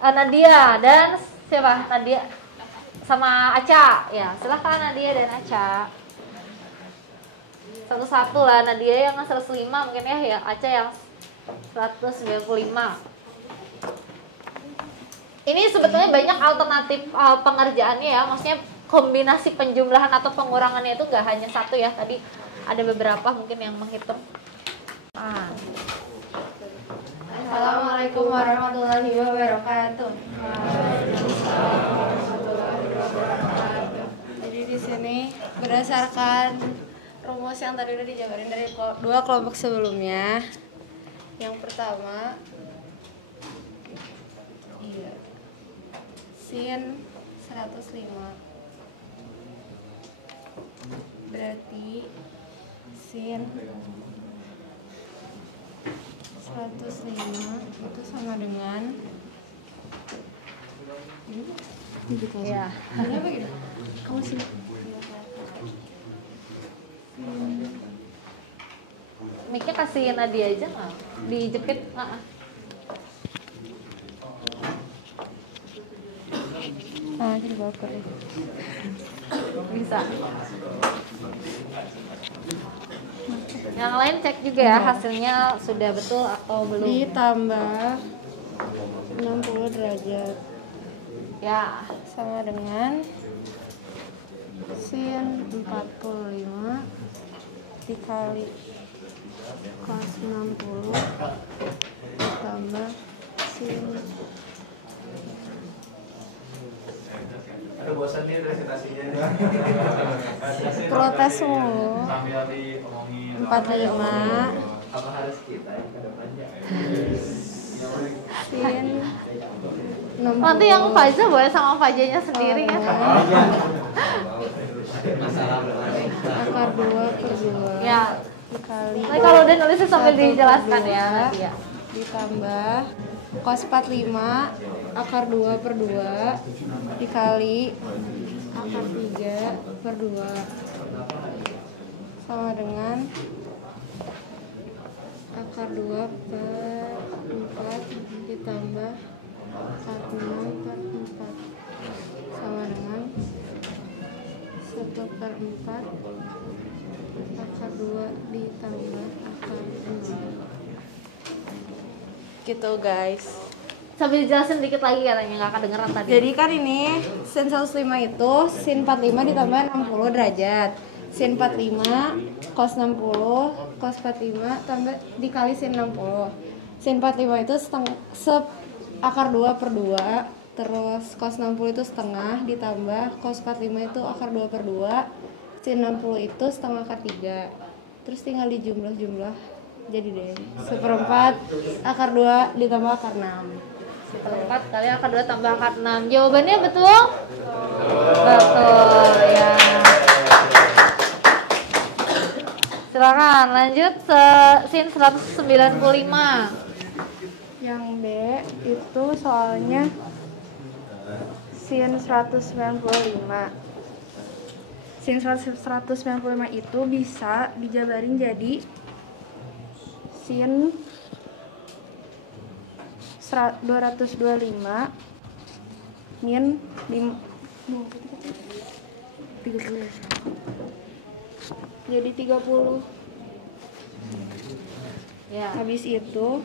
Nadia dan siapa? Nadia sama Aca. Ya, silahkan Nadia dan Aca. Satu-satu lah, Nadia yang 105 mungkin ya Aca yang 195. Ini sebetulnya banyak alternatif pengerjaannya ya, maksudnya kombinasi penjumlahan atau pengurangannya itu nggak hanya satu ya, tadi ada beberapa mungkin yang menghitung. Assalamualaikum warahmatullahi wabarakatuh. Jadi di sini berdasarkan rumus yang tadi udah dijabarin dari dua kelompok sebelumnya. Yang pertama, sin 105 berarti sin 105 itu sama dengan Ya. apa gitu? Kamu sini. Mic-nya kasih Nadia aja nggak? Dijepit nggak? Jadi bawa ke Bisa. Yang lain cek juga ya hasilnya sudah betul atau belum. ditambah 60 derajat Ya. sama dengan sin 45 dikali cos 60 ditambah sin. Ada bosan dia presentasinya. Protes mulu. Sambil diomongin 45 apa harus kita yang ke depannya. sin 60 Nanti yang Faza boleh sama Fajanya sendiri ya. Masalah akar 2 per 2 Ya. dikali Tapi kalau udah nulisnya sambil dijelaskan ya. Nadia. ditambah cos 45 akar 2 per 2 dikali akar 3 per 2 sama dengan akar 2 per 4 ditambah 46 per 4 sama dengan 1 per 4 akar 2 ditambah akar 2 gitu guys. Sambil dijelasin dikit lagi katanya, nggak kedengeran tadi. Jadi kan ini sin 105 itu sin 45 ditambah 60 derajat. Sin 45 cos 60 cos 45 tambah dikali sin 60. Sin 45 itu akar 2 per 2, terus cos 60 itu setengah ditambah cos 45 itu akar 2 per 2, sin 60 itu setengah akar 3. Terus tinggal dijumlah-jumlah. Jadi deh 1/4 akar 2 ditambah akar 6. 1/4 kali akar 2 tambah akar 6. Jawabannya betul? Betul ya. Silakan lanjut sin 195. Yang B itu soalnya sin 195. Sin 195 itu bisa dijabarin jadi sin 225 min 30. Jadi 30. Ya. Habis itu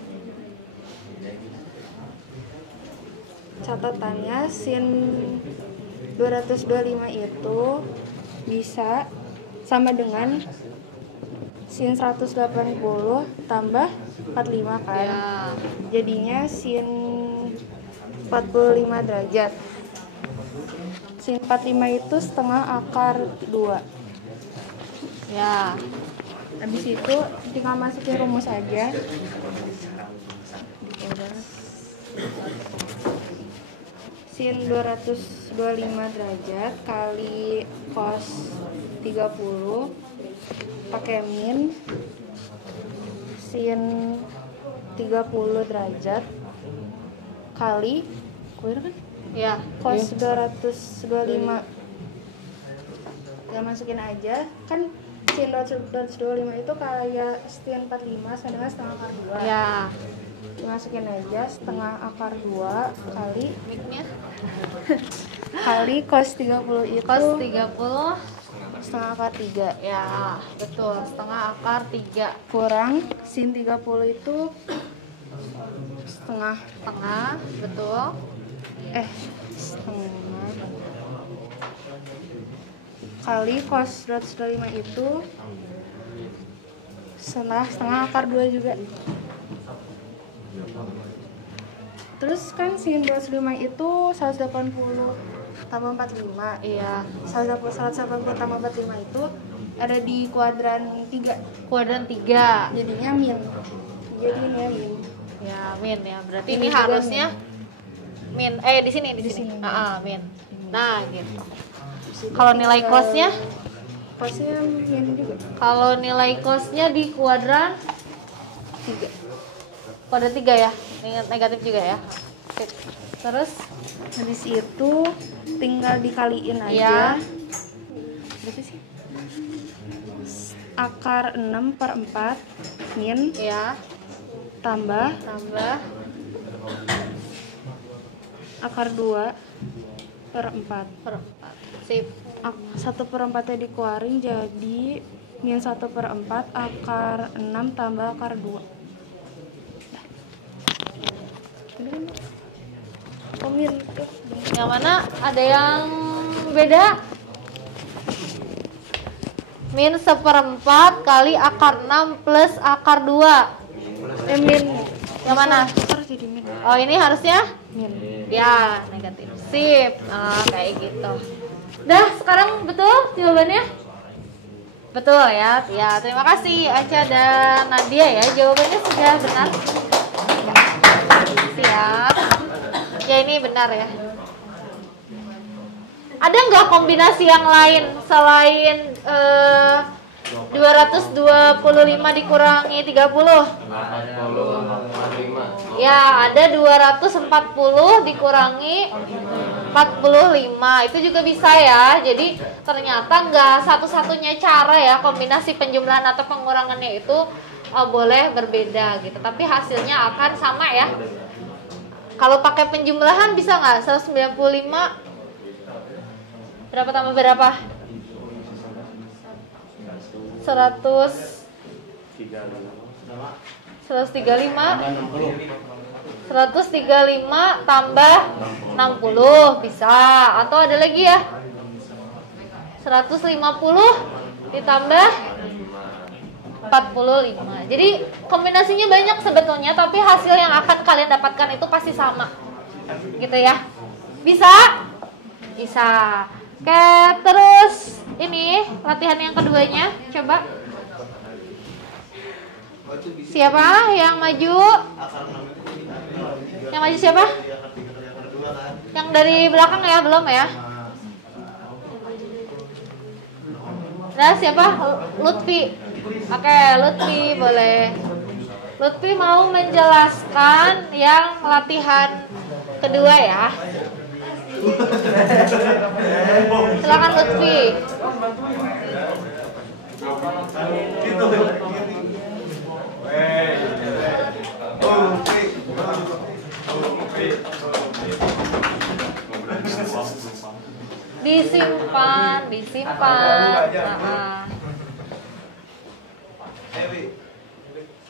catatannya sin 225 itu bisa sama dengan sin 180 tambah 45 kan. Ya. Jadinya sin 45 derajat. Sin 45 itu setengah akar 2. Ya. Habis itu tinggal masukin rumus aja. Sin 225 derajat kali cos 30 pakai min sin 30 derajat kali kan Ya. cos 225. Ya masukin aja kan sin 225 itu kayak sin 45 sama dengan setengah akar 2. Ya. Dimasukin aja setengah akar 2 kali Mic-nya. kali cos 30 itu Cos 30. setengah akar 3 Ya, betul. Setengah akar 3. kurang sin 30 itu setengah Betul. setengah kali cos 225 itu setengah akar 2 juga. Terus kan sin 225 itu 180 tambah 45. Iya. 180 tambah 45 itu ada di kuadran 3. Kuadran 3. Jadinya min. Jadi ini ya min. Ya, min ya. Berarti Ini ini juga harusnya min. Di sini. sini. Min. Nah, gitu. Kalau nilai cosnya? Cosnya min juga. Kalau nilai cosnya di kuadran 3. Kuadran 3 ya. Negatif juga ya. Oke. Terus Habis itu tinggal dikaliin ya. aja. Berapa sih? Akar 6/4 min Ya, tambah tambah akar 2/4. per 4. Sip. 1/4-nya dikeluarin jadi min 1/4 akar 6 tambah akar 2. Oh, min. Yang mana ada yang beda? Min 1/4 kali akar 6 plus akar 2. Min. Yang mana? Harus jadi min. Oh, ini harusnya? Min. Ya, negatif. Sip. Nah, kayak gitu. Dah, sekarang betul jawabannya? Betul ya. Ya, terima kasih Aca dan Nadia ya. Jawabannya sudah benar. Siap. Ya, ini benar ya. Ada nggak kombinasi yang lain selain 225 dikurangi 30? 45. Ya, ada 240 dikurangi 45. Itu juga bisa ya. Jadi ternyata nggak satu-satunya cara ya, kombinasi penjumlahan atau pengurangannya itu boleh berbeda gitu. Tapi hasilnya akan sama ya. Kalau pakai penjumlahan bisa nggak? 195 berapa tambah berapa? 135 tambah 60 bisa. Atau ada lagi ya, 150 ditambah 45. Jadi kombinasinya banyak sebetulnya, tapi hasil yang akan kalian dapatkan itu pasti sama gitu ya. Bisa? Bisa. Oke, terus ini latihan yang keduanya, coba. Siapa yang maju? Yang maju siapa? Yang dari belakang ya, belum ya? Nah, siapa? Lutfi. Oke, Lutfi boleh. Lutfi mau menjelaskan yang latihan kedua ya. Silakan Lutfi. Disimpan.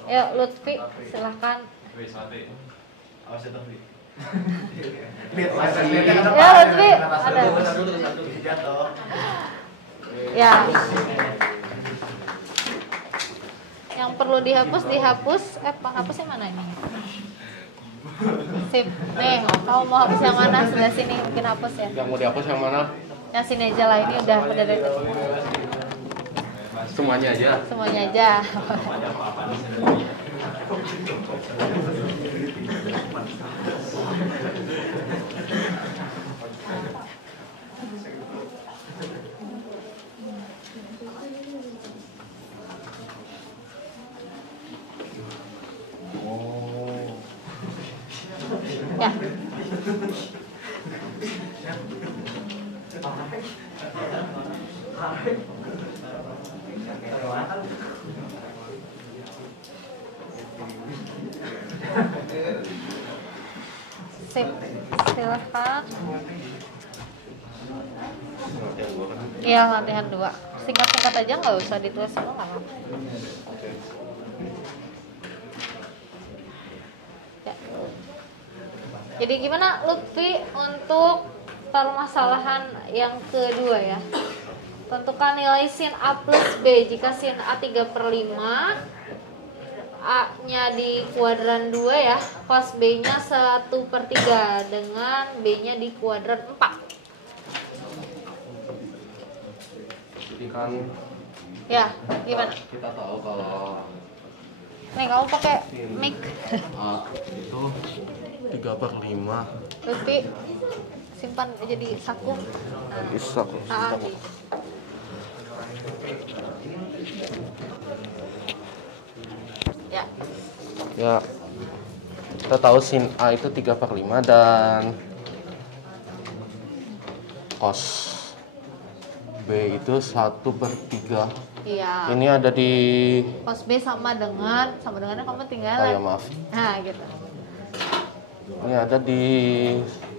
Yuk Lutfi, silakan. Ya Lutfi, ada. Ya. Yang perlu dihapus. Penghapusnya mana ini? Sip. Nih, kamu mau hapus yang mana? Sebelah sini mungkin hapus ya. Yang mau dihapus yang mana? Yang sini aja lah, ini udah dari Semuanya aja. Semuanya aja. Ya. Sip, silahkan. Iya, latihan 2. Singkat-singkat aja, nggak usah ditulis semua, nggak apa-apa. Ya. Jadi gimana Lutfi untuk permasalahan yang kedua ya? Tentukan nilai sin A plus B. Jika sin A 3/5, A-nya di kuadran 2 ya, cos B-nya 1/3 dengan B-nya di kuadran 4. Jadi kan Ya, gimana? kita tahu kalau Nih, kamu pakai mic. A itu 3/5. Lutfi, simpan aja di saku. Bisa. Ya. Ya, kita tahu sin A itu 3/5 dan cos B itu 1/3. Iya. Ini ada di Cos B sama dengannya kamu tinggal. ya maaf. Nah, gitu. Ini ada di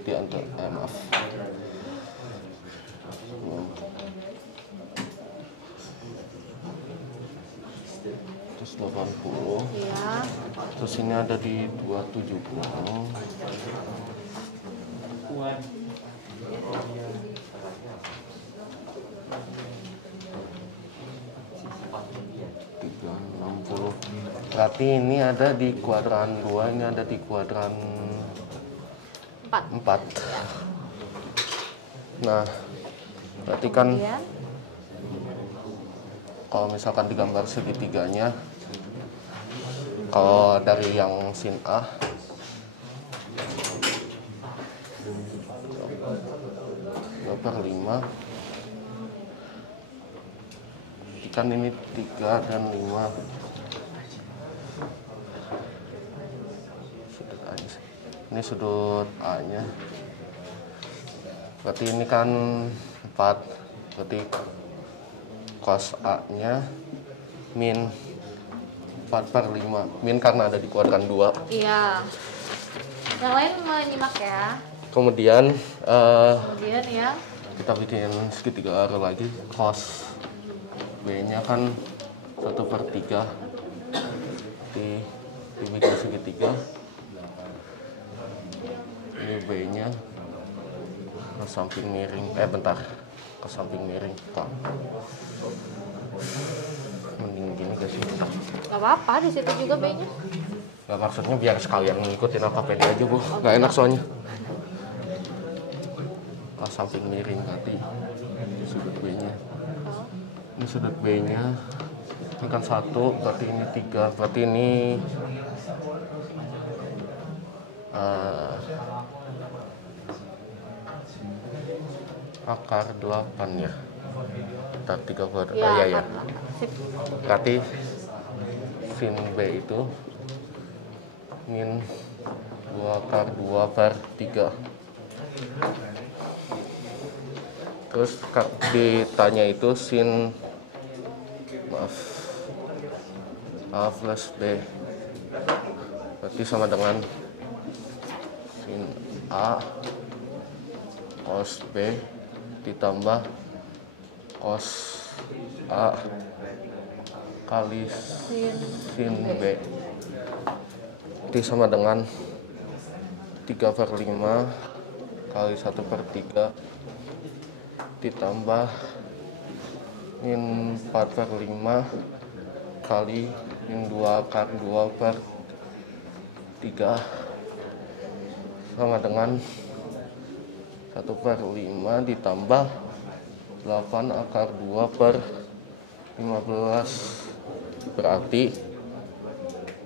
antara maaf. Terus 80. Iya. Terus ini ada di 270. Berarti ini ada di kuadran 2, ini ada di kuadran 4. Nah, berarti kan Kemudian, kalau misalkan digambar segitiganya, kalau dari yang sin A 2/5, kan ini 3 dan 5. Ini sudut A-nya. Berarti ini kan 4. Berarti cos A-nya min 4/5. Min karena ada di kuadran 2. Iya. Yang lain menyimak ya. Kemudian Ya. kita bikin segitiga arrow lagi. Cos B-nya kan 1/3. Dibikin segitiga. Ini B-nya ke samping miring. Ke samping miring. Mending gini gak sih? Gak apa-apa, di situ juga B-nya. Gak, maksudnya biar sekalian ngikutin apa pede aja bu. Gak enak soalnya. Ke samping miring tadi. Sudut B-nya. Ini sudut B-nya. Ini kan 1, berarti ini 3. Berarti ini akar 8 ya. Bentar, 3 kuadrat. Ya. Sip. Berarti sin B itu min 2 akar 2/3. Terus ditanya itu sin A plus B. Berarti sama dengan sin A cos B ditambah cos A kali sin B. Itu sama dengan 3/5 kali 1/3 ditambah min 4/5 kali min 2 akar 2/3 sama dengan 1/5 ditambah 8 akar 2/15. Berarti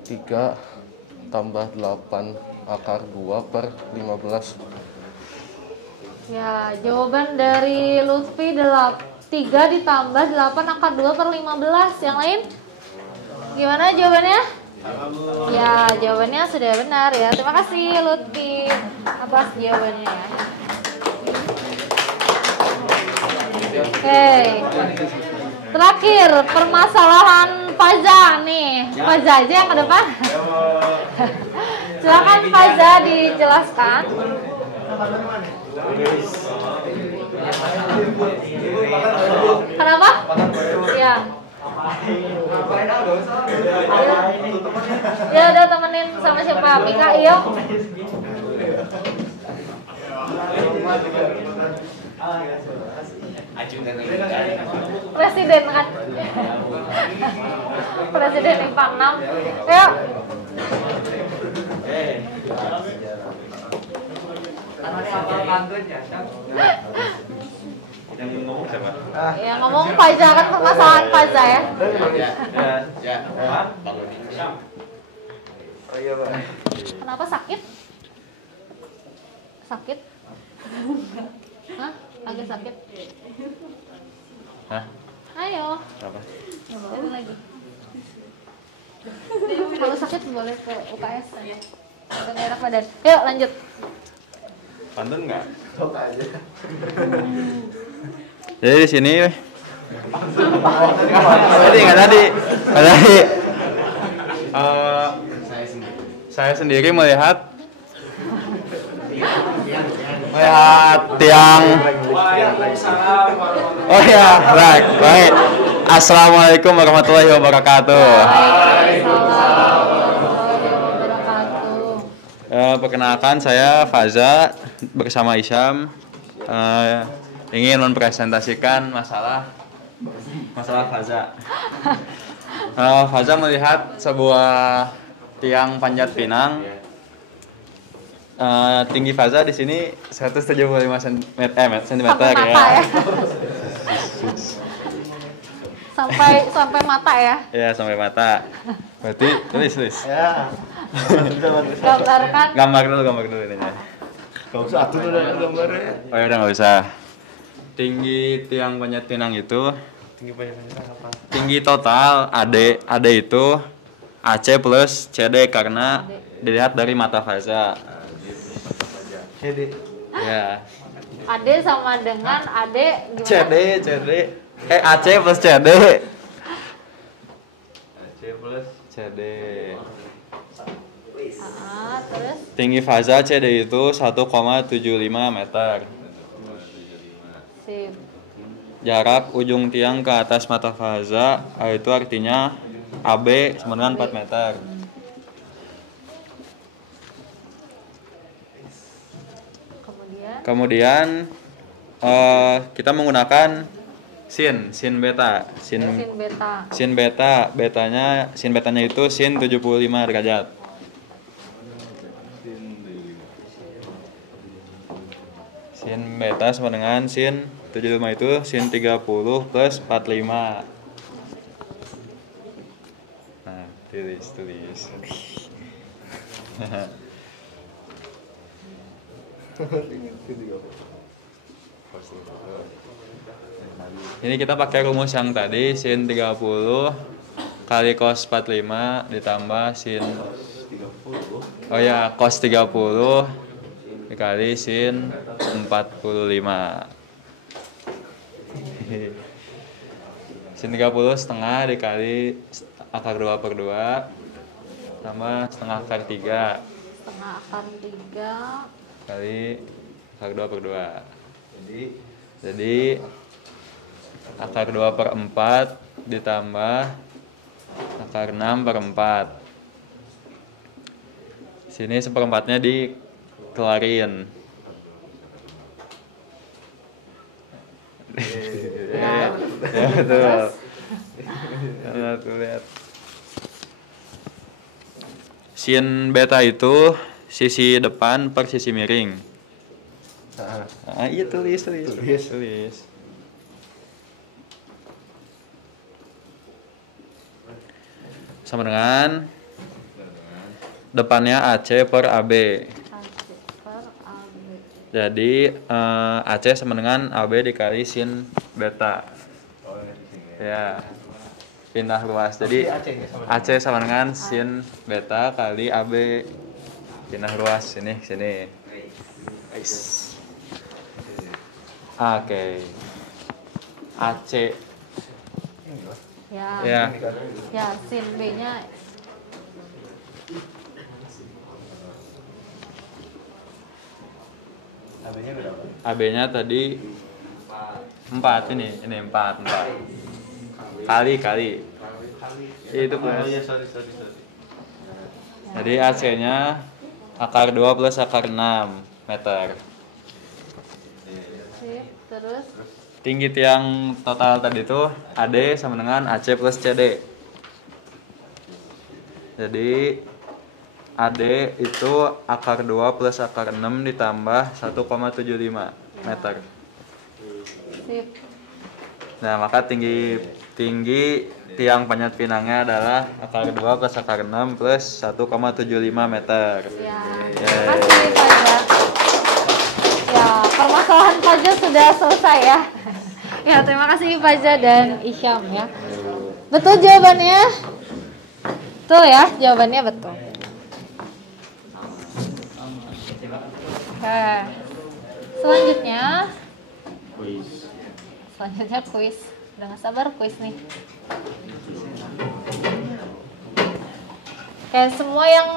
3 tambah 8 akar 2/15. Ya, jawaban dari Lutfi 3 ditambah 8 akar 2/15. Yang lain? Gimana jawabannya? Ya, jawabannya sudah benar ya. Terima kasih Lutfi atas jawabannya ya. Oke. Terakhir, permasalahan Faza nih. Faza aja yang ke depan. Silakan Faza dijelaskan. Kenapa? Ya. Ya udah temenin sama siapa? Mika, iyo. Presiden kan? Presiden IPA 6. Ayo. Yang ngomong Faza kan permasalahan Faza ya. Kenapa sakit? Sakit? Hah? Agak sakit? Hah? Ayo. Apa? Coba lagi. Kalau sakit boleh ke UKS. Atau nggak enak badan. Yuk lanjut. Pantun nggak? Jadi di sini tadi saya sendiri melihat tiang. Oh ya, baik. Assalamualaikum warahmatullahi wabarakatuh. Perkenalkan, saya Faza bersama Isyam ingin mempresentasikan masalah Faza. Faza melihat sebuah tiang panjat pinang. Tinggi Faza di sini 175 cm ya. Sampai mata ya. Ya, sampai mata. Berarti tulis. Ya. Gambar dulu ini. Gak usah atur udah gambarnya. Oh ya udah nggak usah. Tinggi tiang panjat pinang itu tinggi total AD itu AC plus CD karena dilihat dari mata Faza. Ya. AD sama dengan AD gimana? CD. AC plus CD. AC plus CD. Terus Tinggi faza CD itu 1,75 meter. sip. Jarak ujung tiang ke atas mata faza itu artinya AB sama dengan 4 meter. Kemudian kita menggunakan sin beta. Sin beta. Sin betanya itu sin 75 derajat. Sin beta sama dengan sin 75 itu sin 30 plus 45. Nah, tulis. Ini kita pakai rumus yang tadi, sin 30 kali cos 45 ditambah sin cos 30 dikali sin 45. Sin 30 setengah dikali akar 2/2 tambah setengah akar 3 Setengah akar 3 kali akar 2/2. Jadi akar 2/4 ditambah akar 6/4. Sini 1/4-nya dikelarin. Ya, betul. Tuh lihat. Sin beta itu sisi depan per sisi miring. Iya tulis. Sama dengan depannya AC per AB. Jadi AC sama dengan AB dikali sin beta. Ya. Pindah ruas. Jadi AC sama dengan sin beta kali AB. Pindah ruas sini. Oke. AC. Ya. Ya, sin B-nya AB-nya tadi 4 ini 4. Kali. Itu plus. Jadi AC-nya akar 2 plus akar 6 meter. sip. Terus Tinggi tiang total tadi itu AD sama dengan AC plus CD. Jadi AD itu akar 2 plus akar 6 ditambah 1,75 meter. sip. Nah, maka tinggi tiang panjat pinangnya adalah akar 2 plus akar 6 plus 1,75 meter. Ya. Terima kasih Faja. Ya, permasalahan Faja sudah selesai ya. Ya, terima kasih Faja dan Isyam ya. Betul jawabannya? Betul ya, jawabannya betul. Oke. Selanjutnya kuis. Udah gak sabar kuis nih. Oke, semua yang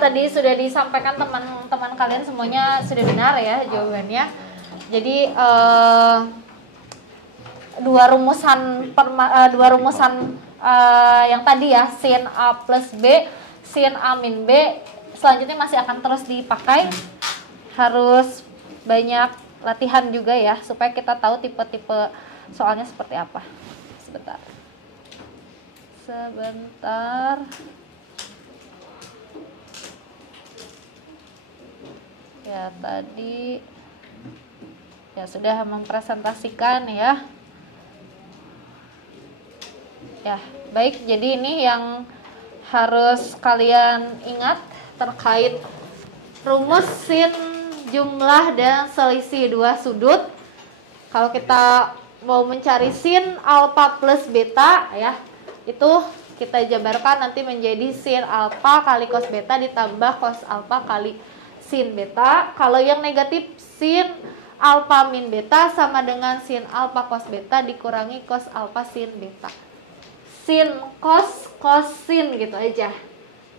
tadi sudah disampaikan teman-teman kalian semuanya sudah benar ya jawabannya. Jadi dua rumusan yang tadi ya, sin A plus B, sin A min B, selanjutnya masih akan terus dipakai. Harus banyak latihan juga ya, supaya kita tahu tipe-tipe soalnya seperti apa. Sebentar. Ya, tadi ya sudah mempresentasikan ya. Ya, baik. Jadi ini yang harus kalian ingat terkait rumus sin jumlah dan selisih dua sudut. Kalau kita mau mencari sin alfa plus beta ya, itu kita jabarkan nanti menjadi sin alfa kali cos beta ditambah cos alfa kali sin beta. Kalau yang negatif sin alfa min beta sama dengan sin alfa cos beta dikurangi cos alfa sin beta. Sin cos sin gitu aja.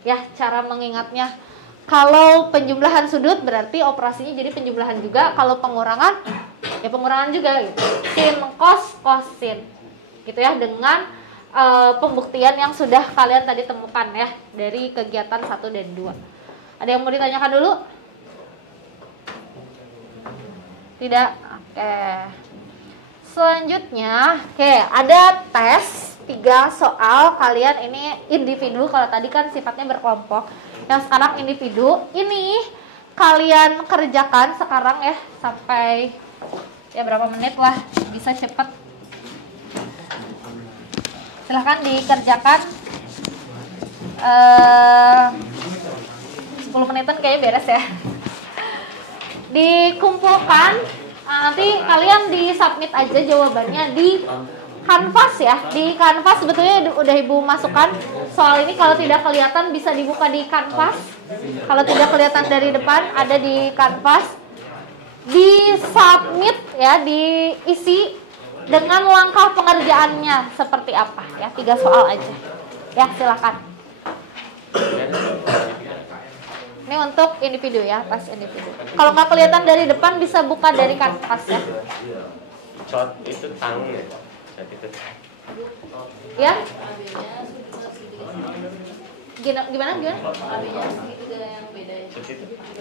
Ya, cara mengingatnya. Kalau penjumlahan sudut berarti operasinya jadi penjumlahan juga. Kalau pengurangan ya pengurangan juga gitu. Sin cos sin. Gitu ya, dengan pembuktian yang sudah kalian tadi temukan ya dari kegiatan 1 dan 2. Ada yang mau ditanyakan dulu? Tidak? Oke. Selanjutnya, ada tes 3 soal. Kalian ini individu, kalau tadi kan sifatnya berkelompok. Yang sekarang individu. Ini kalian kerjakan sekarang ya sampai ya berapa menit lah, bisa cepat. Silahkan dikerjakan 10 menitan kayaknya beres ya. Dikumpulkan, nanti kalian di-submit aja jawabannya di kanvas ya. Di kanvas sebetulnya udah Ibu masukkan. Soal ini kalau tidak kelihatan bisa dibuka di kanvas. Kalau tidak kelihatan dari depan ada di kanvas. Di-submit ya, diisi dengan langkah pengerjaannya seperti apa ya, 3 soal aja ya, silakan. Ini untuk individu ya, tes individu. Kalau nggak kelihatan dari depan bisa buka dari kanvas ya. Shot itu tang ya, shot itu. Ya. Gimana?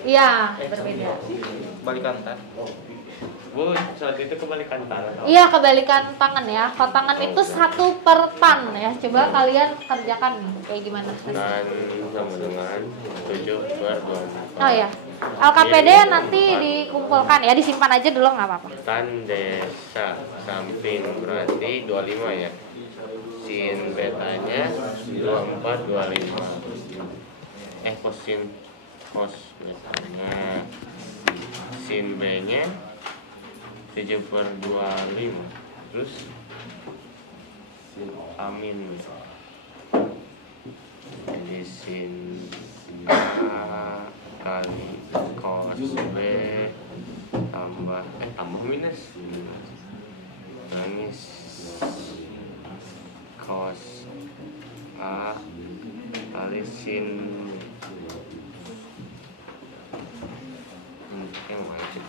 Iya, berbeda. Balikan tan. Bu, saat itu kebalikan tangan. Iya, kebalikan tangan ya. Kalau tangan itu 1 per tan ya. Coba kalian kerjakan kayak gimana? Tan sama dengan 7 per 24. Oh ya. LKPD nanti dikumpulkan ya, disimpan aja dulu nggak apa-apa. Tan desa samping berarti 25 ya. Sin betanya 24 25. Cos betanya. Sin B-nya 7 per 25. Terus sin amin. Jadi sin A kali cos B tambah minus cos A kali sin yang mana sih?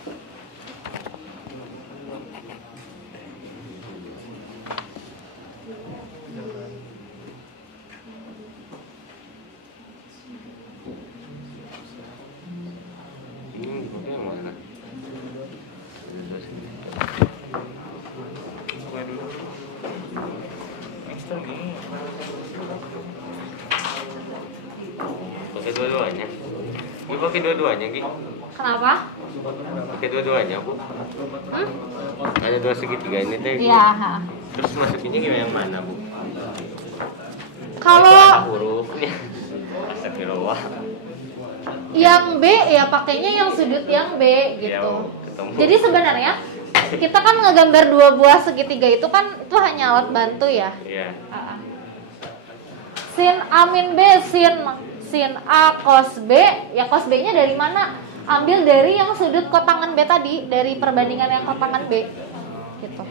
Pakai dua-duanya. Ini pakai dua-duanya, Ki. Kenapa? Pakai dua-duanya, Bu. Ada 2 segitiga ini teh. Iya. Terus masukinnya gimana yang mana, Bu? Kalau Hurufnya. Astagfirullah. yang B ya pakainya yang sudut yang B gitu. Ketemu. Jadi sebenarnya kita kan ngegambar 2 buah segitiga itu kan itu hanya alat bantu ya. Iya. Sin A min B, sin A cos B, ya cos B-nya dari mana? Ambil dari yang sudut kotangan B tadi, dari perbandingan yang kotangan B. Gitu.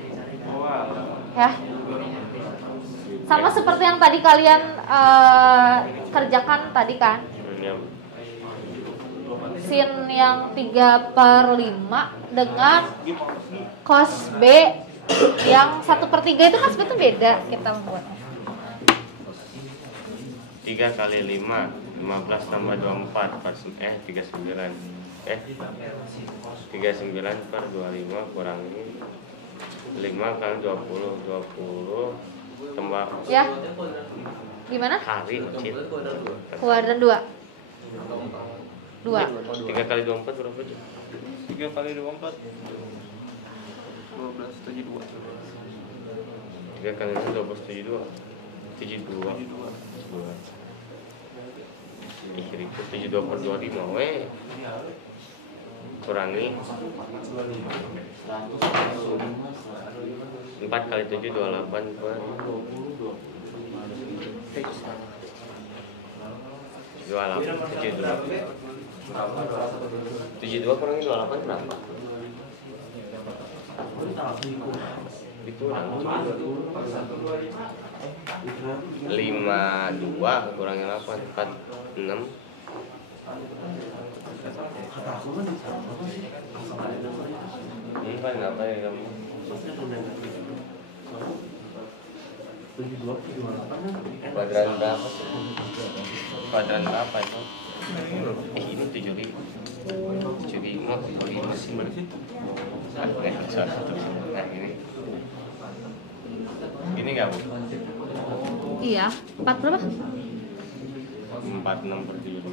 Ya. Sama seperti yang tadi kalian kerjakan tadi kan. Sin yang 3 per 5 dengan cos B yang 1 per 3 itu kan sebetulnya beda kita membuatnya. 3 kali 5, 15 tambah 24 per 39. 39 per 25 kurangi 5 kali 20 tambah Ya. Gimana? hari kecil. Kuadran 2. 2. 3 kali 24 berapa tuh? 3 kali 24 1272. 3 kali 1272. 72. 72 per 25 weh. Kurangi 4 kali 7 28 per 28 72. 72 kurangi 28 berapa? Itu udah 52 kurangi 8 46. Ini kan apa ya kamu? Kuadran berapa? Kuadran berapa itu? Ini 75 sih. Salah satu. Nah ini nggak Bu? Iya, 4 berapa? 46 per 72.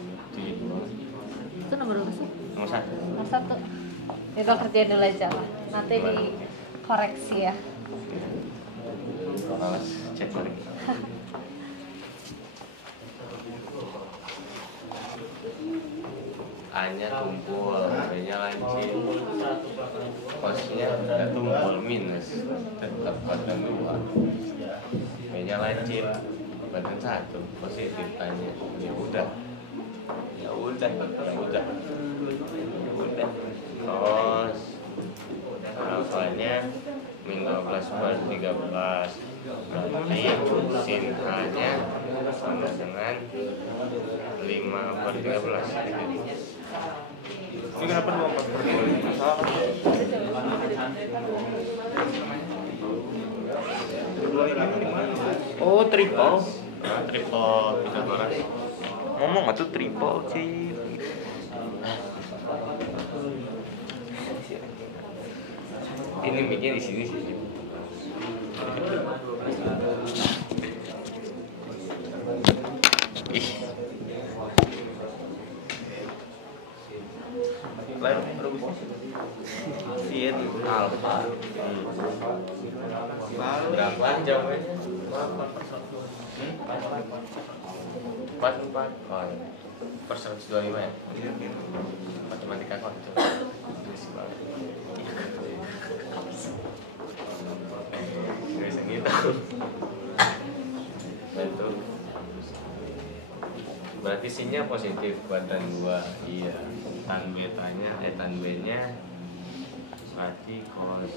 Itu nomor berapa sih? Nomor 1. Nomor 1. Itu kerjain dulu aja lah. Nanti dikoreksi ya. Awas cek lagi. A-nya tumpul, B-nya lancip. Kosnya nggak tumpul minus, tetap kuadran 2. B-nya lancip, kuadran 1, positif A-nya. Ya udah. Kos alfanya min 12 per 13. Berarti sin H-nya sama dengan 5 per 13. Ini kenapa 24 per 2? Salah kan? Oh, triple. Triple Pythagoras. Ngomong atuh triple sih. Ini bikin di sini sih. Ih. Lain sin alfa. Berapa jawabannya? 44. Oh, iya. Per 125 ya? Matematika kok itu. Gak bisa gitu. Betul. Berarti sinnya positif kuadran 2. Iya. Tan betanya, tan B-nya berarti cos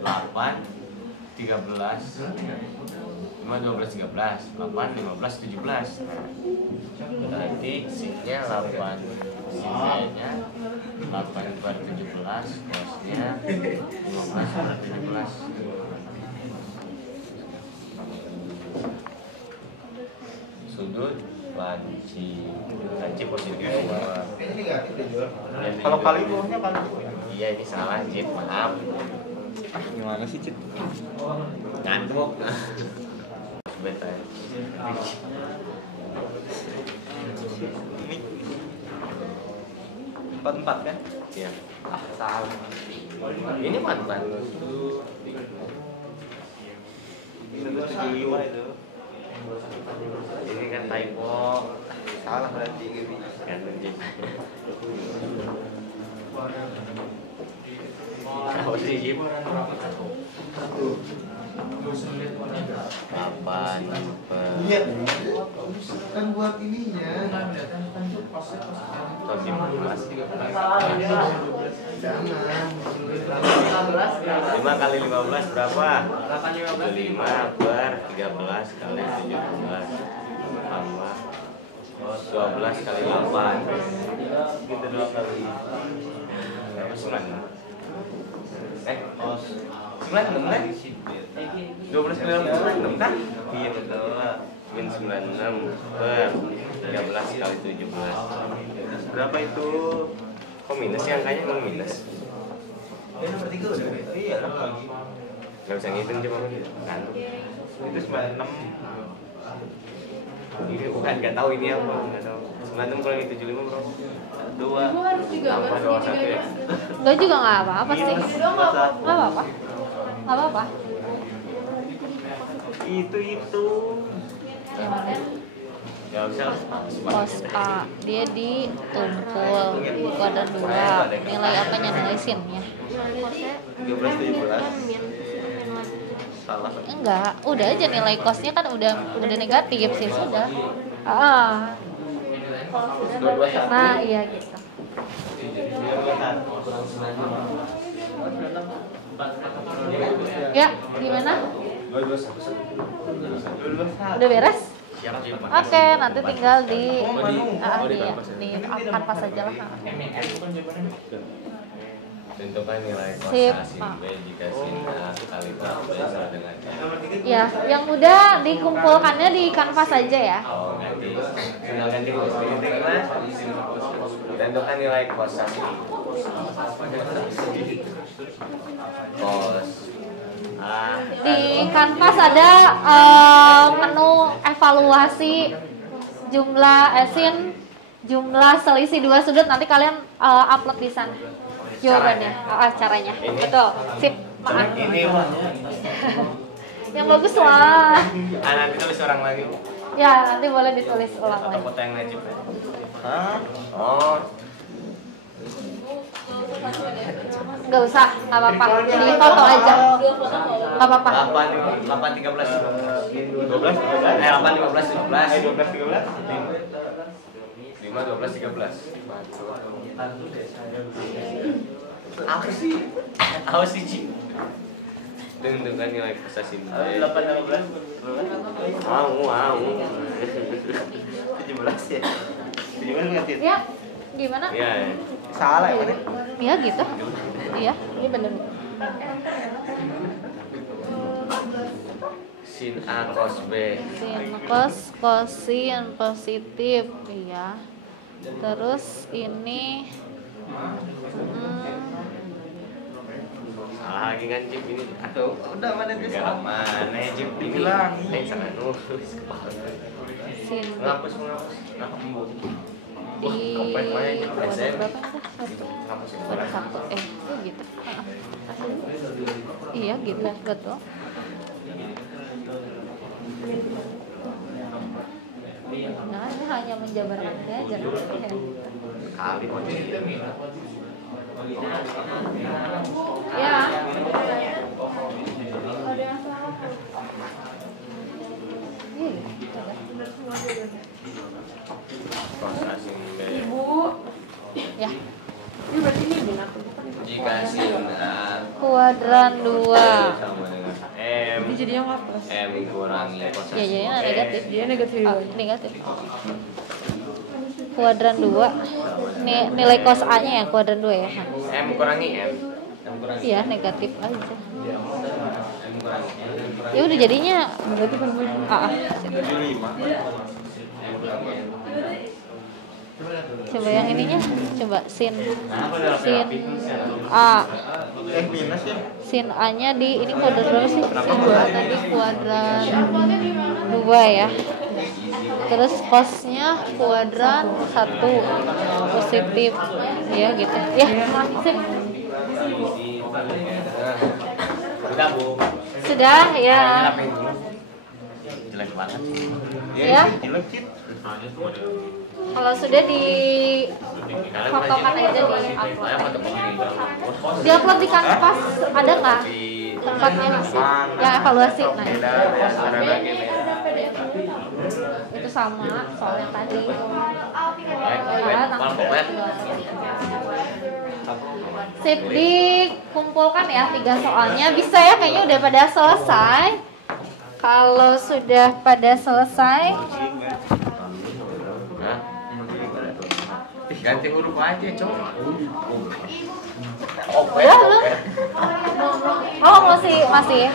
8 13 5 12 13 8 15 17. Berarti sinnya 8, sin B-nya 8 per 17, cosnya 15 per 17. Sudut lancip positif semua. Kalau kali luarnya kali. Iya ini salah Cip, maaf. Gimana sih, Cit? Ngantuk. Beta. Ini 44 kan? Iya. Salah. Ini 44. 175 itu. Ini kan typo. Salah berarti gitu. Kan Cip. Apa sih Cip? 8 per Iya, kan buat ininya. Tosi 14. 5 kali 15 berapa? 5 per 13 kali 17 tambah 12 kali 8. Gitu 2 kali. Berapa 9? 96 kan? 12 kali 96 kan? Iya betul. Min 96 per 13 kali 17. Berapa itu? Kok minus ya angkanya? Emang minus? Iya lah. Gak bisa ngitung cuma kan. Itu 96. Ini bukan, gak tahu ini apa, gak tahu. 96 kurangi 75 bro. 2 tambah 21 ya. Enggak juga nggak apa-apa sih. Nggak apa-apa. Nggak apa-apa. Itu. Gimana? Ya bisa. Cos A dia ditumpul kuadran 2. Nilai apanya? Nilai sinnya. 1317. Salah. Enggak, udah aja nilai cosnya kan udah negatif sih sudah. Nah, iya gitu. Ya, gimana? Udah beres? Oke, nanti tinggal di kanvas aja lah. Tentukan nilai Sip. kuasa sin B jika sin A kali kuasa B sama dengan N. Ya, yang mudah dikumpulkannya di kanvas aja ya. Oh, ganti. Tinggal ganti kos. Tentukan nilai kuasa sin. Kos A. Di kanvas ada menu evaluasi jumlah selisih dua sudut, nanti kalian upload di sana jawabannya, caranya. Betul. Sip. Maaf. Ini Yang bagus lah. nanti tulis orang lagi. Ya, nanti boleh ditulis ulang lagi. Foto yang Najib. Hah? Oh. Nggak usah, nggak apa-apa. Di foto aja. Nggak apa-apa. 8 13 12 8 15 15 12 13 5 12 13 Apa sih Ci? Tentukan nilai kuasa sin B 8 13 mau 17 ya 17 ngerti? Ya, gimana? Iya salah ya kan? Iya gitu. Iya, ini bener. Sin A cos B. Sin cos kosin positif, iya. Terus ini Salah lagi kan Jip ini. Aduh, udah mana tuh? Mana ya Jip ini lah. Sana nulis kepala. sin Ngapus. di berapa ini? satu itu gitu. Iya gitu, betul. Nah, ini hanya menjabarkannya aja. Kali Ya. kuasa sin B. Ya. Jika sin A Kuadran 2. sama dengan M. Jadi jadinya ngapus. M kurangi kuasa Ya, sin jadinya B. negatif. Dia negatif. Negatif. Kuadran 2. Nilai cos A-nya ya kuadran 2 ya. M kurangi M. M kurangi Iya, negatif aja. M kurangi M. Ya udah jadinya Negatif kan gue. coba yang ininya, coba sin A. Minus ya. Sin A-nya di ini kuadran berapa sih? Sin A tadi kuadran 2 ya. Terus cos-nya kuadran 1 positif. Ya gitu. Ya, sip. Udah Bu. Sudah ya. Jelek banget. Ya. Jelek Cip. Kalau sudah di fotokan aja di upload. Di upload di kanvas ada nggak tempatnya yang evaluasi? Nah itu sama soal yang tadi. Ya, sip, dikumpulkan ya 3 soalnya. Bisa ya, kayaknya udah pada selesai. Kalau sudah pada selesai, ganti huruf aja, Cok. udah lu. Oh masih.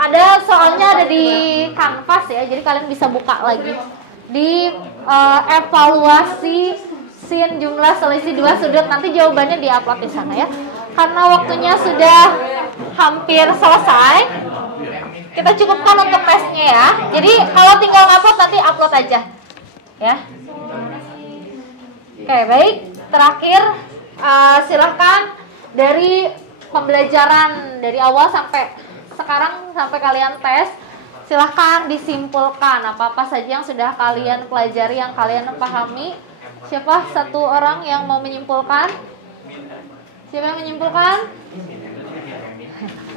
Ada soalnya ada di kanvas ya, jadi kalian bisa buka lagi di evaluasi sin jumlah selisih 2 sudut. Nanti jawabannya di-upload di sana ya. Karena waktunya sudah hampir selesai, kita cukupkan untuk tesnya ya. Jadi kalau tinggal upload nanti upload aja ya. Oke, baik. Terakhir silahkan dari pembelajaran dari awal sampai sekarang, sampai kalian tes, silahkan disimpulkan apa-apa saja yang sudah kalian pelajari, yang kalian pahami. Siapa satu orang yang mau menyimpulkan? Siapa yang menyimpulkan?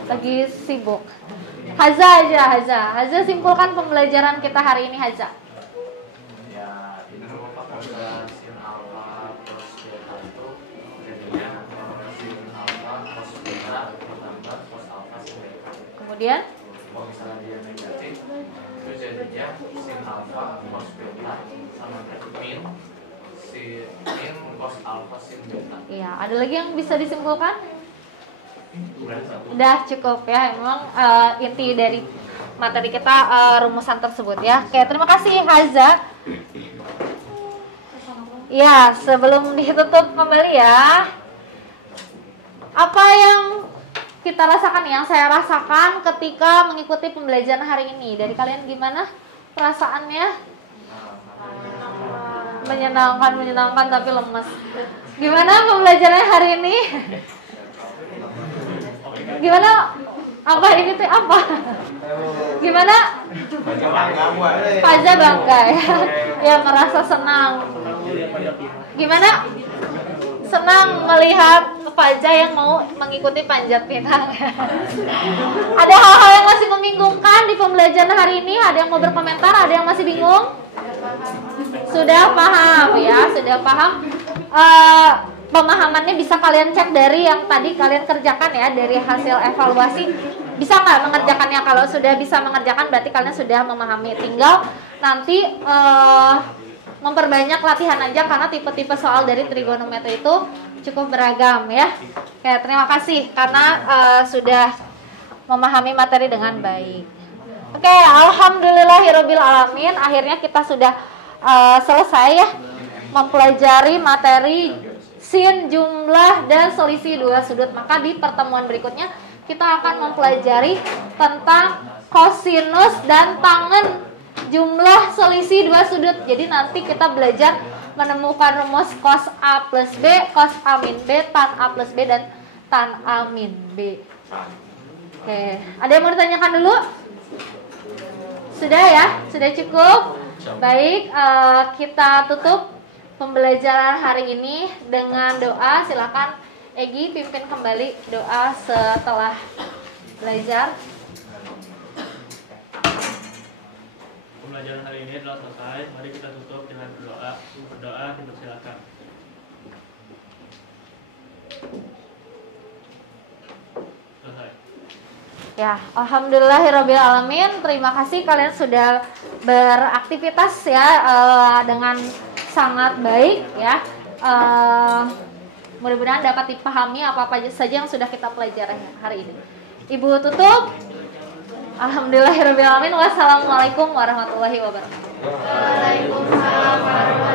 lagi sibuk. Haza aja, Haza simpulkan pembelajaran kita hari ini, Haza. Kemudian kalau misalnya dia negatif itu jadinya sin alfa cos beta sama min cos alfa sin beta. Iya, ada lagi yang bisa disimpulkan? Udah cukup ya, memang inti dari materi kita rumusan tersebut ya. Oke, terima kasih Haza. Ya, sebelum ditutup kembali ya, apa yang kita rasakan, yang saya rasakan ketika mengikuti pembelajaran hari ini? Dari kalian gimana perasaannya? Menyenangkan tapi lemes. Gimana pembelajarannya hari ini? Gimana? Apa ini tuh apa? Gimana? Faza bangga ya. Ya, merasa senang. Gimana? Senang melihat Faza yang mau mengikuti panjat pinang. Ada hal-hal yang masih membingungkan di pembelajaran hari ini? Ada yang mau berkomentar? Ada yang masih bingung? Sudah paham ya, sudah paham. Pemahamannya bisa kalian cek dari yang tadi kalian kerjakan ya, dari hasil evaluasi. Bisa nggak mengerjakannya? Kalau sudah bisa mengerjakan berarti kalian sudah memahami. Tinggal nanti memperbanyak latihan aja, karena tipe-tipe soal dari trigonometri itu cukup beragam ya. Oke, terima kasih karena sudah memahami materi dengan baik. Oke, alhamdulillahirabbil alamin, akhirnya kita sudah selesai ya mempelajari materi sin, jumlah, dan selisih dua sudut. Maka di pertemuan berikutnya kita akan mempelajari tentang kosinus dan tangen jumlah selisih dua sudut. Jadi nanti kita belajar menemukan rumus cos A plus B, cos A min B, tan A plus B, dan tan A min B. Oke, ada yang mau ditanyakan dulu? Sudah ya? Sudah cukup? Baik, kita tutup pembelajaran hari ini dengan doa. Silakan Egi pimpin kembali doa setelah belajar. Pembelajaran hari ini telah selesai. Mari kita tutup dengan berdoa. Berdoa, dipersilakan. Selesai. Ya, alhamdulillahirabbil alamin. Terima kasih kalian sudah beraktivitas ya dengan sangat baik ya. Mudah-mudahan dapat dipahami apa-apa saja yang sudah kita pelajari hari ini. Ibu tutup. Alhamdulillahirabbil alamin. Wassalamualaikum warahmatullahi wabarakatuh. Waalaikumsalam warahmatullahi wabarakatuh.